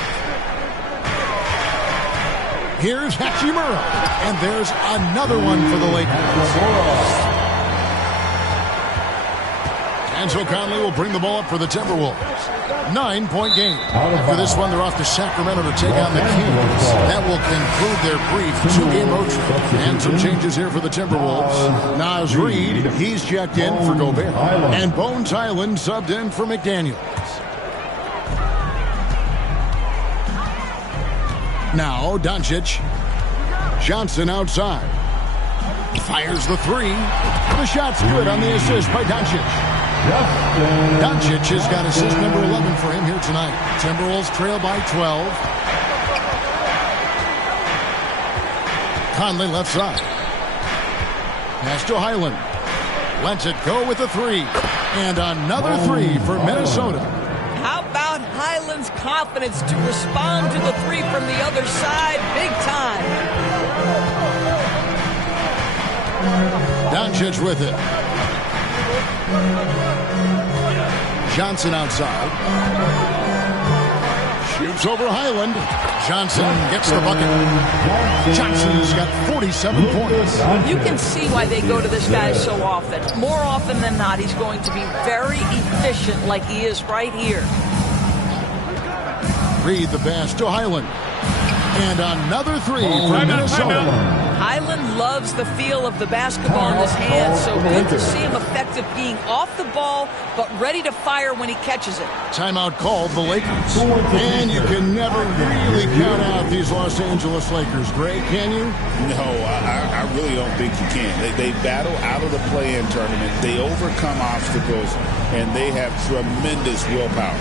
Here's Hachimura. And there's another one for the Lakers. And so Conley will bring the ball up for the Timberwolves. 9-point game. For this one, they're off to Sacramento to take on the Kings. That will conclude their brief 2-game road trip. And some changes here for the Timberwolves. Naz Reid, he's checked in for Gobert. And Bones Highland subbed in for McDaniels. Now Doncic. Johnson outside. Fires the three. The shot's good on the assist by Doncic. Doncic has got assist number 11 for him here tonight. Timberwolves trail by 12. Conley left side. Pass to Highland. Lets it go with a three. And another three for Minnesota. How about Highland's confidence to respond to the three from the other side big time? Doncic with it. Johnson outside. Shoots over Highland. Johnson gets the bucket. Johnson's got 47 points. You can see why they go to this guy so often. More often than not, he's going to be very efficient like he is right here. Read the pass to Highland. And another three for Minnesota. Highland loves the feel of the basketball in his hands, so good to see him effective being off the ball, but ready to fire when he catches it. Timeout called the Lakers. And you can never really count out these Los Angeles Lakers, Greg, can you? No, I really don't think you can. They battle out of the play-in tournament. They overcome obstacles, and they have tremendous willpower.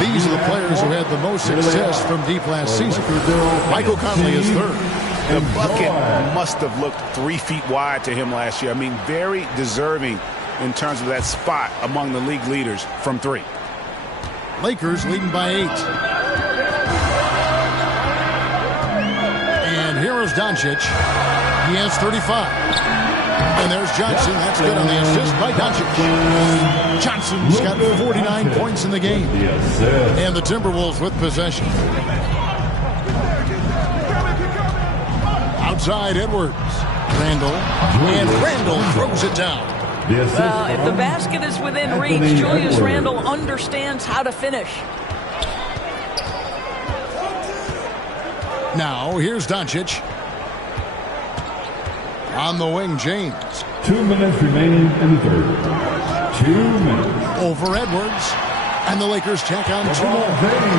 These are the players who had the most success from deep last season. Michael Conley is third. The bucket must have looked 3 feet wide to him last year. I mean, very deserving in terms of that spot among the league leaders from three. Lakers leading by 8. And here is Doncic. He has 35. And there's Johnson. That's good on the assist by Doncic. Johnson's got 49 points in the game. And the Timberwolves with possession. Outside Edwards. Randall. And Randall throws it down. Well, if the basket is within reach, Julius Randle understands how to finish. Now, here's Doncic. On the wing, James. 2 minutes remaining in the third. 2 minutes. Over Edwards. And the Lakers check on 2 more.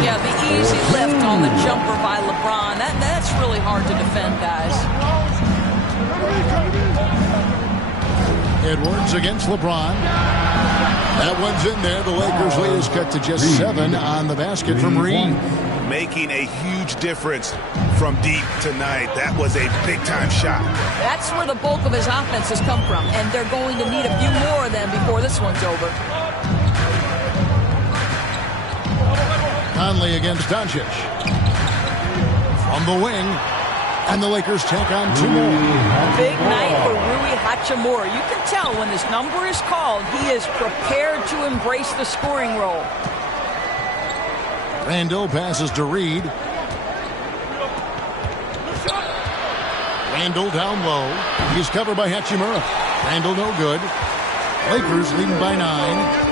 Yeah, the easy lift on the jumper by LeBron. That's really hard to defend, guys. Edwards against LeBron. That one's in there. The Lakers lead is cut to just 7 on the basket from Reed. Making a huge difference from deep tonight. That was a big-time shot. That's where the bulk of his offense has come from, and they're going to need a few more of them before this one's over. Conley against Doncic. From the wing. And the Lakers take on 2 more. Big night for Rui Hachimura. You can tell when his number is called, he is prepared to embrace the scoring role. Randall passes to Reed. Randall down low. He's covered by Hachimura. Randall no good. Lakers leading by 9.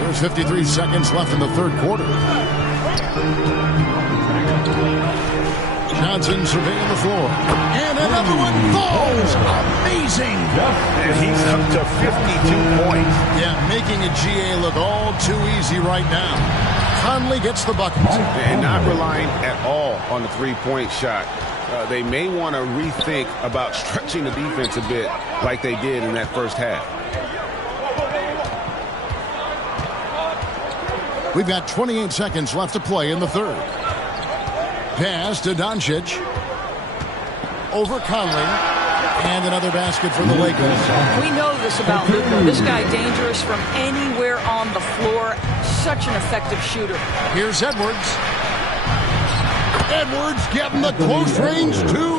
There's 53 seconds left in the third quarter. Johnson surveying the floor. And another one falls. Amazing. And he's up to 52 points. Yeah, making a GA look all too easy right now. Conley gets the bucket. And not relying at all on the three-point shot. They may want to rethink about stretching the defense a bit like they did in that first half. We've got 28 seconds left to play in the third. Pass to Doncic. Over Conley. And another basket for the Lakers. We know this about Luka. This guy dangerous from anywhere on the floor. Such an effective shooter. Here's Edwards. Edwards getting the close range too.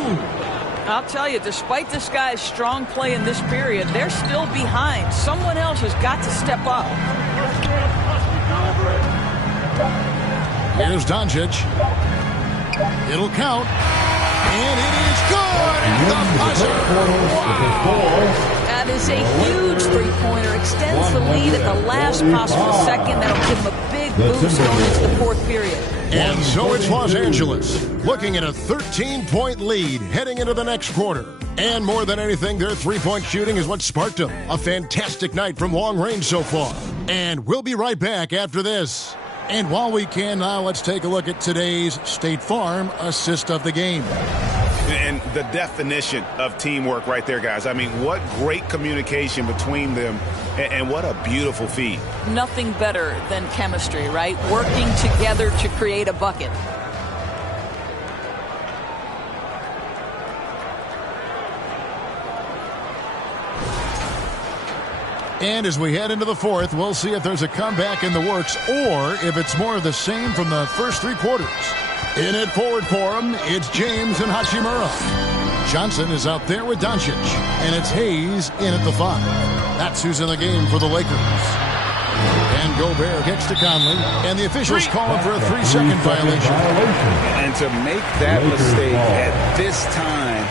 I'll tell you, despite this guy's strong play in this period, they're still behind. Someone else has got to step up. Here's Doncic. It'll count. And it is good at the buzzer. That is a huge three-pointer. Extends the lead at the last possible second. That'll give them a big boost going into the fourth period. And so it's Los Angeles, looking at a 13-point lead heading into the next quarter. And more than anything, their three-point shooting is what sparked them. A fantastic night from long range so far. And we'll be right back after this. And while we can now, let's take a look at today's State Farm assist of the game. And the definition of teamwork right there, guys. I mean, what great communication between them, and what a beautiful feed. Nothing better than chemistry, right? Working together to create a bucket. And as we head into the fourth, we'll see if there's a comeback in the works or if it's more of the same from the first 3 quarters. In it forward for him, it's James and Hachimura. Johnson is out there with Doncic, and it's Hayes in at the 5. That's who's in the game for the Lakers. And Gobert kicks to Conley, and the officials call him for a 3-second violation. And to make that mistake at this time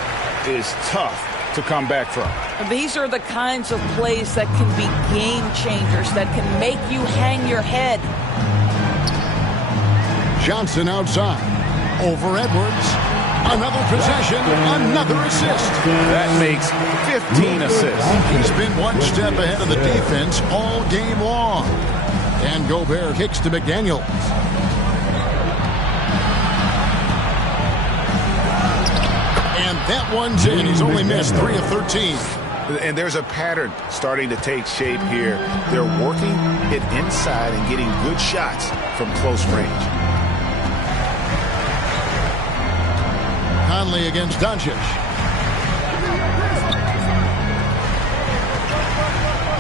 is tough to come back from. These are the kinds of plays that can be game changers, that can make you hang your head. Johnson outside. Over Edwards. Another possession, another assist. That makes 15 assists. He's been one step ahead of the defense all game long. And Gobert kicks to McDaniels. And that one's in. He's only missed 3 of 13. And there's a pattern starting to take shape here. They're working it inside and getting good shots from close range. Conley against Doncic.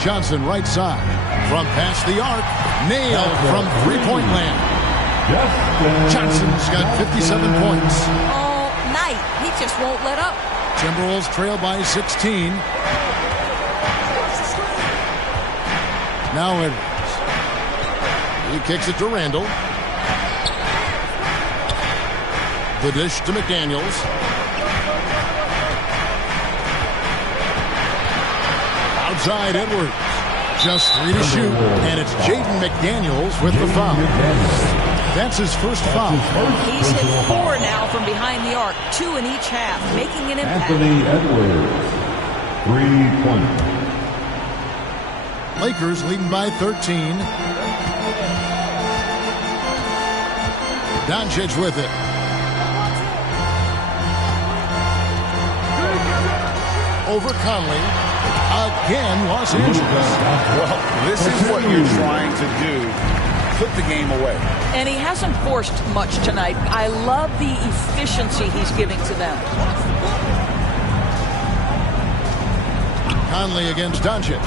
Johnson right side. From past the arc. Nailed from three-point land. Johnson's got 57 points. All night. He just won't let up. Timberwolves trail by 16. Now Edwards. He kicks it to Randall. The dish to McDaniels. Outside Edwards. Just 3 to shoot. And it's Jaden McDaniels with the foul. That's his first foul. He's hit 4 now from behind the arc. 2 in each half, making an impact. Anthony Edwards, 3-point. Lakers leading by 13. Doncic with it. Over Conley. Again, Los Angeles. Well, this is what you're trying to do. Put the game away. And he hasn't forced much tonight. I love the efficiency he's giving to them. Conley against Doncic.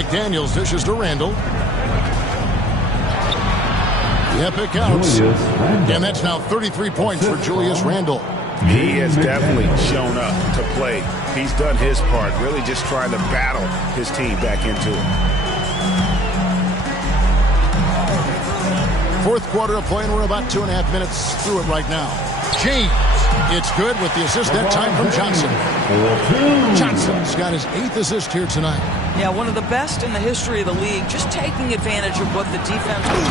McDaniels dishes to Randall. Epic outs. And that's now 33 points for Julius Randle. He has definitely shown up to play. He's done his part, really just trying to battle his team back into it. Fourth quarter of play, and we're about 2.5 minutes through it right now. James, it's good with the assist that time from Johnson. Johnson's got his 8th assist here tonight. Yeah, one of the best in the history of the league, just taking advantage of what the defense was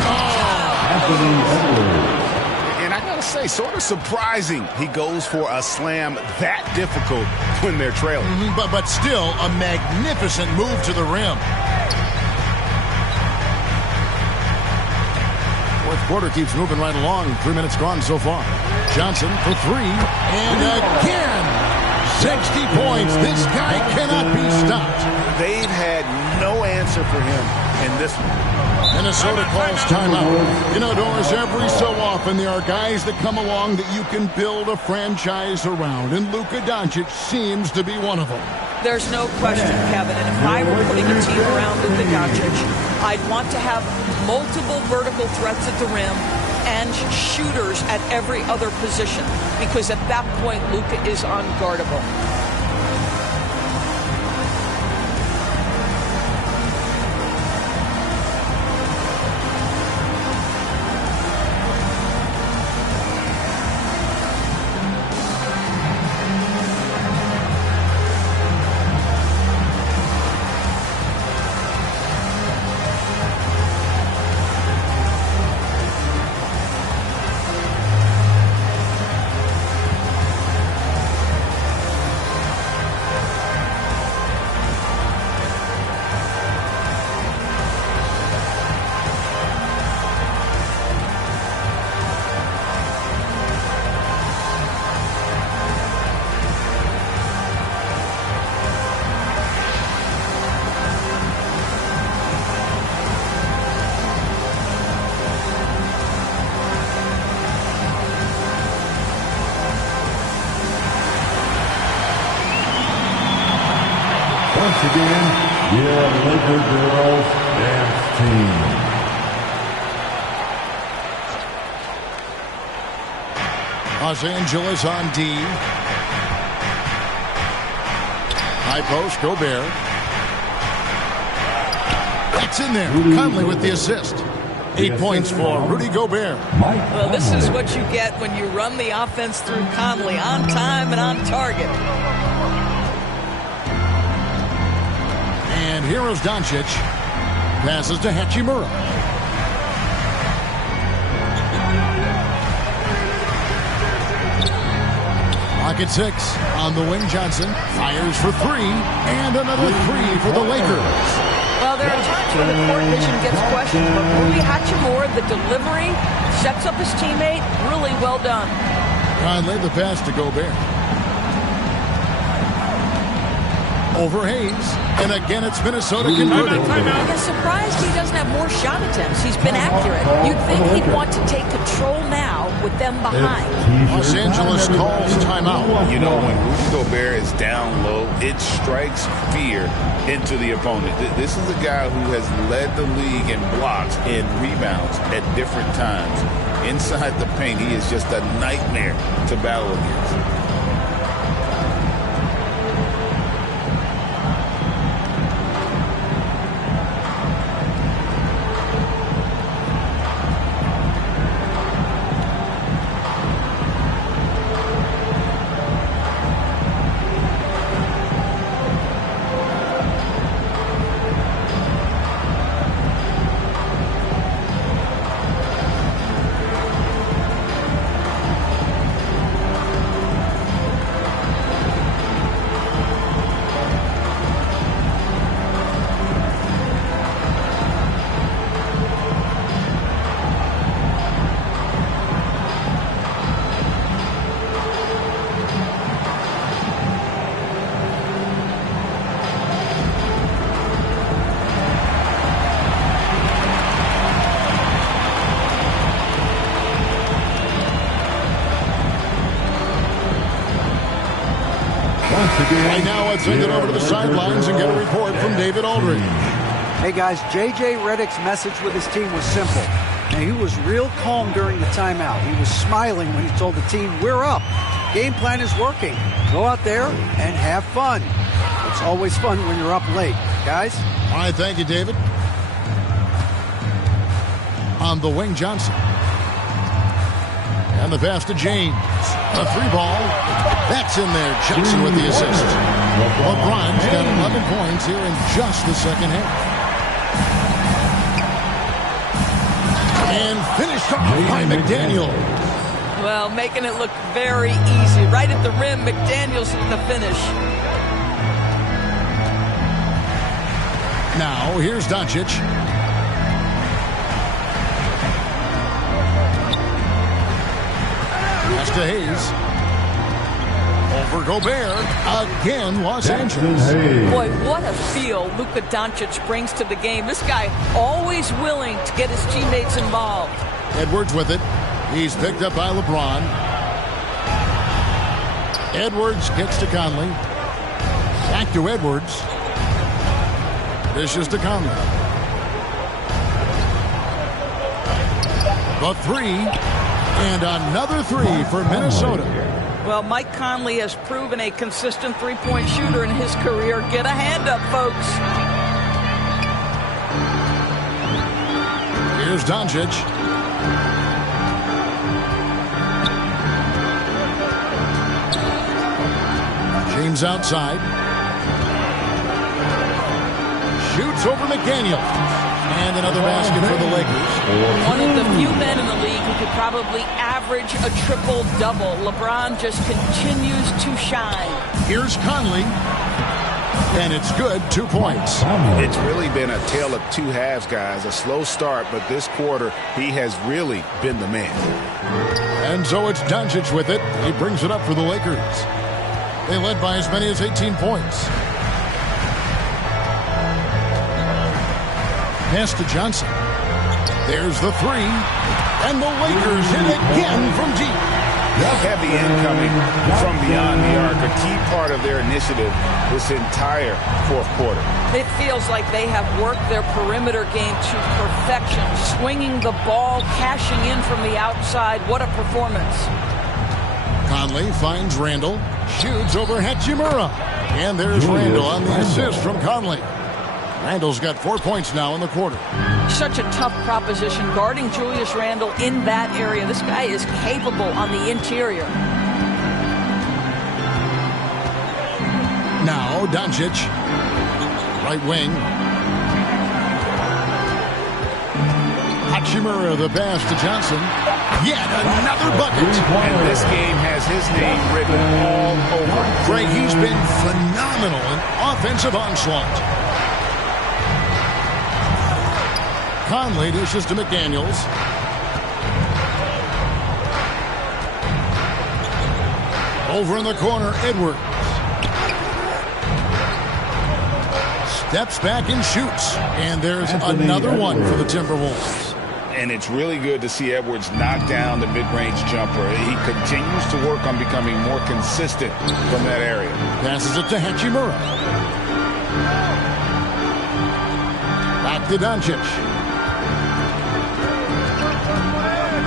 And I gotta say, sort of surprising he goes for a slam that difficult when they're trailing. But still a magnificent move to the rim. Fourth quarter keeps moving right along. 3 minutes gone so far. Johnson for 3. And again, 60 points. This guy cannot be stopped. They've had no answer for him in this one. Minnesota calls timeout. You know, Doris, every so often there are guys that come along that you can build a franchise around, and Luka Doncic seems to be one of them. There's no question, Kevin. And if I were putting a team around Luka Doncic, I'd want to have multiple vertical threats at the rim and shooters at every other position, because at that point, Luka is unguardable. Once again, your Laker girls dance team. Los Angeles on D. High post, Gobert. That's in there. Conley with the assist. 8 points for Rudy Gobert. Well, this is what you get when you run the offense through Conley, on time and on target. And here's Doncic. Passes to Hachimura. Pocket 6 on the wing. Johnson fires for 3, and another 3 for the Lakers. Well, there are times when the court vision gets questioned, but Rui Hachimura, the delivery, sets up his teammate, really well done. Conley, the pass to Gobert. Over Hayes, and again it's Minnesota converted. I'm surprised he doesn't have more shot attempts. He's been accurate. You'd think he'd want to take control now with them behind. Los Angeles calls timeout. You know, when Rudy Gobert is down low, it strikes fear into the opponent. This is a guy who has led the league in blocks and rebounds at different times. Inside the paint, he is just a nightmare to battle against. Right now, let's send it over to the sidelines and get a report from David Aldridge. Hey, guys, J.J. Redick's message with his team was simple. And he was real calm during the timeout. He was smiling when he told the team, we're up. Game plan is working. Go out there and have fun. It's always fun when you're up late. Guys? All right, thank you, David. On the wing, Johnson. And the pass to James. A 3-ball. That's in there. Johnson with the assist. LeBron's got 11 points here in just the second half. And finished off by McDaniel. Well, making it look very easy. Right at the rim, McDaniel's at the finish. Now, here's Doncic. Pass to Hayes. Over Gobert. Again, Los Angeles. Boy, what a feel Luka Doncic brings to the game. This guy always willing to get his teammates involved. Edwards with it. He's picked up by LeBron. Edwards kicks to Conley. Back to Edwards. Dishes to Conley. The 3. And another 3 for Minnesota. Well, Mike Conley has proven a consistent three-point shooter in his career. Get a hand up, folks. Here's Doncic. James outside. Shoots over McDaniel. And another basket for the Lakers. One of the few men in the league who could probably average a triple-double. LeBron just continues to shine. Here's Conley. And it's good. 2 points. It's really been a tale of two halves, guys. A slow start, but this quarter, he has really been the man. And so it's Doncic with it. He brings it up for the Lakers. They led by as many as 18 points. Pass to Johnson. There's the 3. And the Lakers hit again from deep. Heavy incoming from beyond the arc, a key part of their initiative this entire fourth quarter. It feels like they have worked their perimeter game to perfection, swinging the ball, cashing in from the outside. What a performance. Conley finds Randall, shoots over Hachimura. And there's Randall on the assist from Conley. Randall's got 4 points now in the quarter. Such a tough proposition guarding Julius Randle in that area. This guy is capable on the interior. Now Doncic, right wing. Hachimura, the pass to Johnson. Yet another bucket. And this game has his name written all over it. Greg, he's been phenomenal in offensive onslaught. Conley dishes to McDaniels. Over in the corner, Edwards. Steps back and shoots. And there's another one for the Timberwolves. And it's really good to see Edwards knock down the mid-range jumper. He continues to work on becoming more consistent from that area. Passes it to Hachimura. Back to Doncic.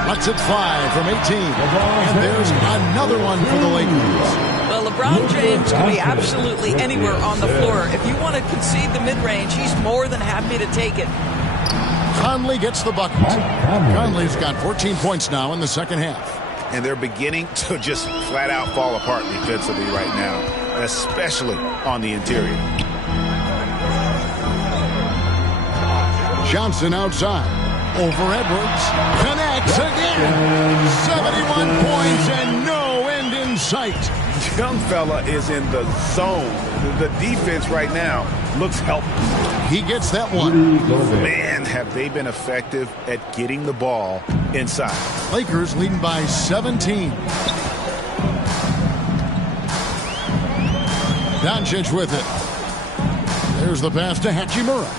Lets it fly from 18. And there's another one for the Lakers. Well, LeBron James can be absolutely anywhere on the floor. If you want to concede the mid-range, he's more than happy to take it. Conley gets the bucket. Conley's got 14 points now in the second half. And they're beginning to just flat out fall apart defensively right now, especially on the interior. Johnson outside. Over Edwards. Connects again. 71 points and no end in sight. Young fella is in the zone. The defense right now looks helpless. He gets that one. Man, have they been effective at getting the ball inside. Lakers leading by 17. Doncic with it. There's the pass to Hachimura.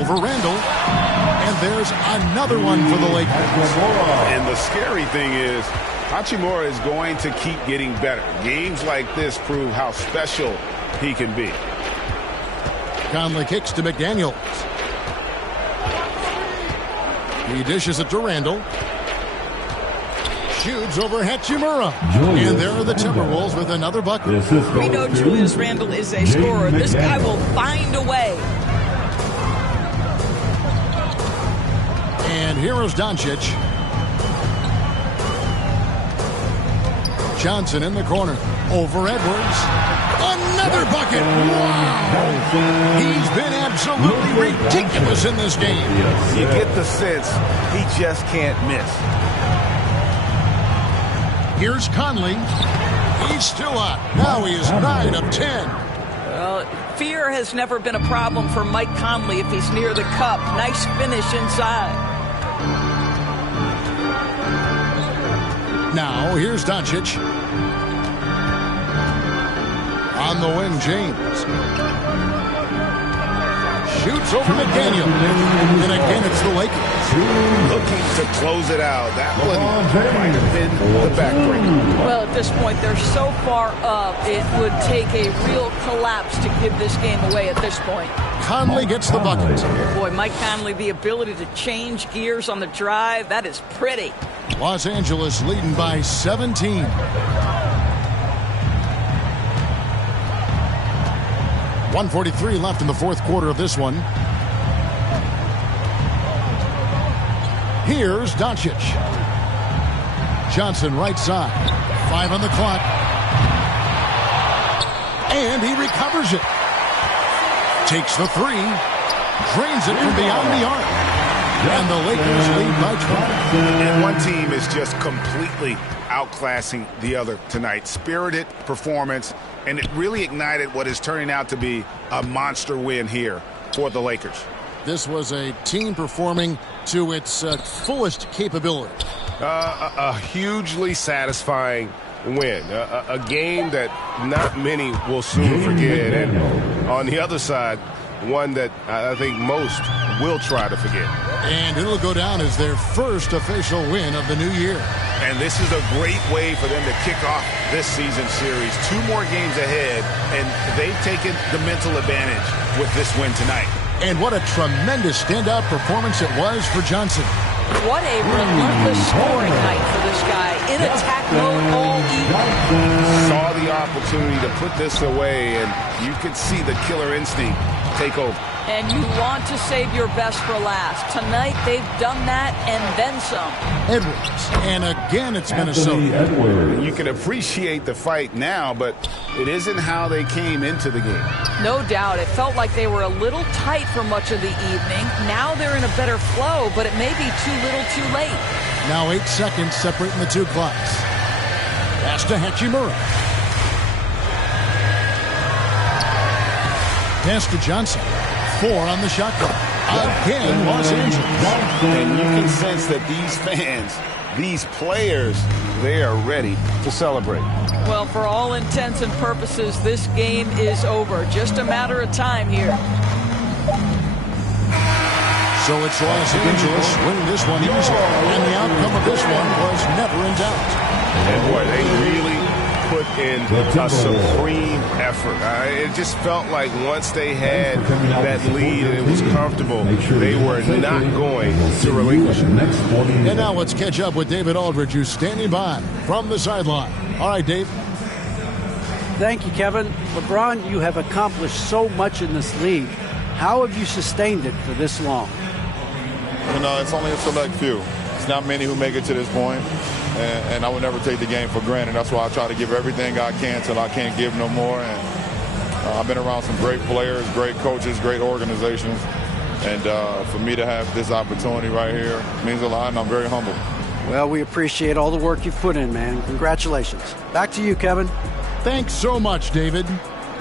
Over Randall. And there's another one for the Lakers. And the scary thing is, Hachimura is going to keep getting better. Games like this prove how special he can be. Conley kicks to McDaniels. He dishes it to Randall. Shoots over Hachimura. And there are the Timberwolves with another bucket. We know Julius Randle is a scorer. This guy will find a way. And here is Doncic. Johnson in the corner. Over Edwards. Another bucket. Wow. He's been absolutely ridiculous in this game. You get the sense he just can't miss. Here's Conley. He's still up. Now he is 9 of 10. Well, fear has never been a problem for Mike Conley if he's near the cup. Nice finish inside. Now here's Doncic. On the wing, James. Shoots over McDaniel. And again, it's the Lakers. Looking to close it out. That one might have been the backbreaker. Well, at this point, they're so far up, it would take a real collapse to give this game away at this point. Conley gets the bucket. Boy, Mike Conley, the ability to change gears on the drive, that is pretty. Los Angeles leading by 17. .143 left in the fourth quarter of this one. Here's Doncic. Johnson right side. 5 on the clock. And he recovers it. Takes the three. Drains it from beyond the arc. And the Lakers lead by 12. And one team is just completely outclassing the other tonight. Spirited performance, and it really ignited what is turning out to be a monster win here for the Lakers. This was a team performing to its fullest capability. A hugely satisfying win. A game that not many will soon forget. And on the other side, one that I think most will try to forget. And it'll go down as their first official win of the new year. And this is a great way for them to kick off this season series. 2 more games ahead, and they've taken the mental advantage with this win tonight. And what a tremendous standout performance it was for Johnson. What a relentless scoring night for this guy. In attack mode all evening. Saw the opportunity to put this away, and you could see the killer instinct take over. And you want to save your best for last. Tonight, they've done that and then some. Edwards. And again, it's Minnesota. You can appreciate the fight now, but it isn't how they came into the game. No doubt. It felt like they were a little tight for much of the evening. Now they're in a better flow, but it may be too little too late. Now 8 seconds separating the two clocks. Pass to Hachimura. Pass to Johnson. 4 on the shot clock. Again, Los Angeles. And you can sense that these fans, these players, they are ready to celebrate. Well, for all intents and purposes, this game is over. Just a matter of time here. So it's Los Angeles winning this one easily. And the outcome of this one was never in doubt. And boy, they really put in a supreme effort. It just felt like once they had that lead and it was comfortable, they were not going to relinquish it. And now let's catch up with David Aldridge, who's standing by from the sideline. All right, Dave. Thank you, Kevin. LeBron, you have accomplished so much in this league. How have you sustained it for this long? You know, it's only a select few. It's not many who make it to this point. And I would never take the game for granted. That's why I try to give everything I can till I can't give no more. And I've been around some great players, great coaches, great organizations. And for me to have this opportunity right here means a lot, and I'm very humble. Well, we appreciate all the work you've put in, man. Congratulations. Back to you, Kevin. Thanks so much, David.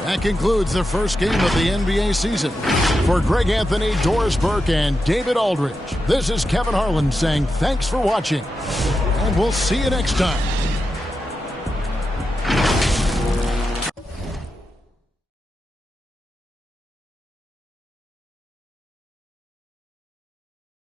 That concludes the first game of the NBA season. For Greg Anthony, Doris Burke, and David Aldridge, this is Kevin Harlan saying thanks for watching. And we'll see you next time.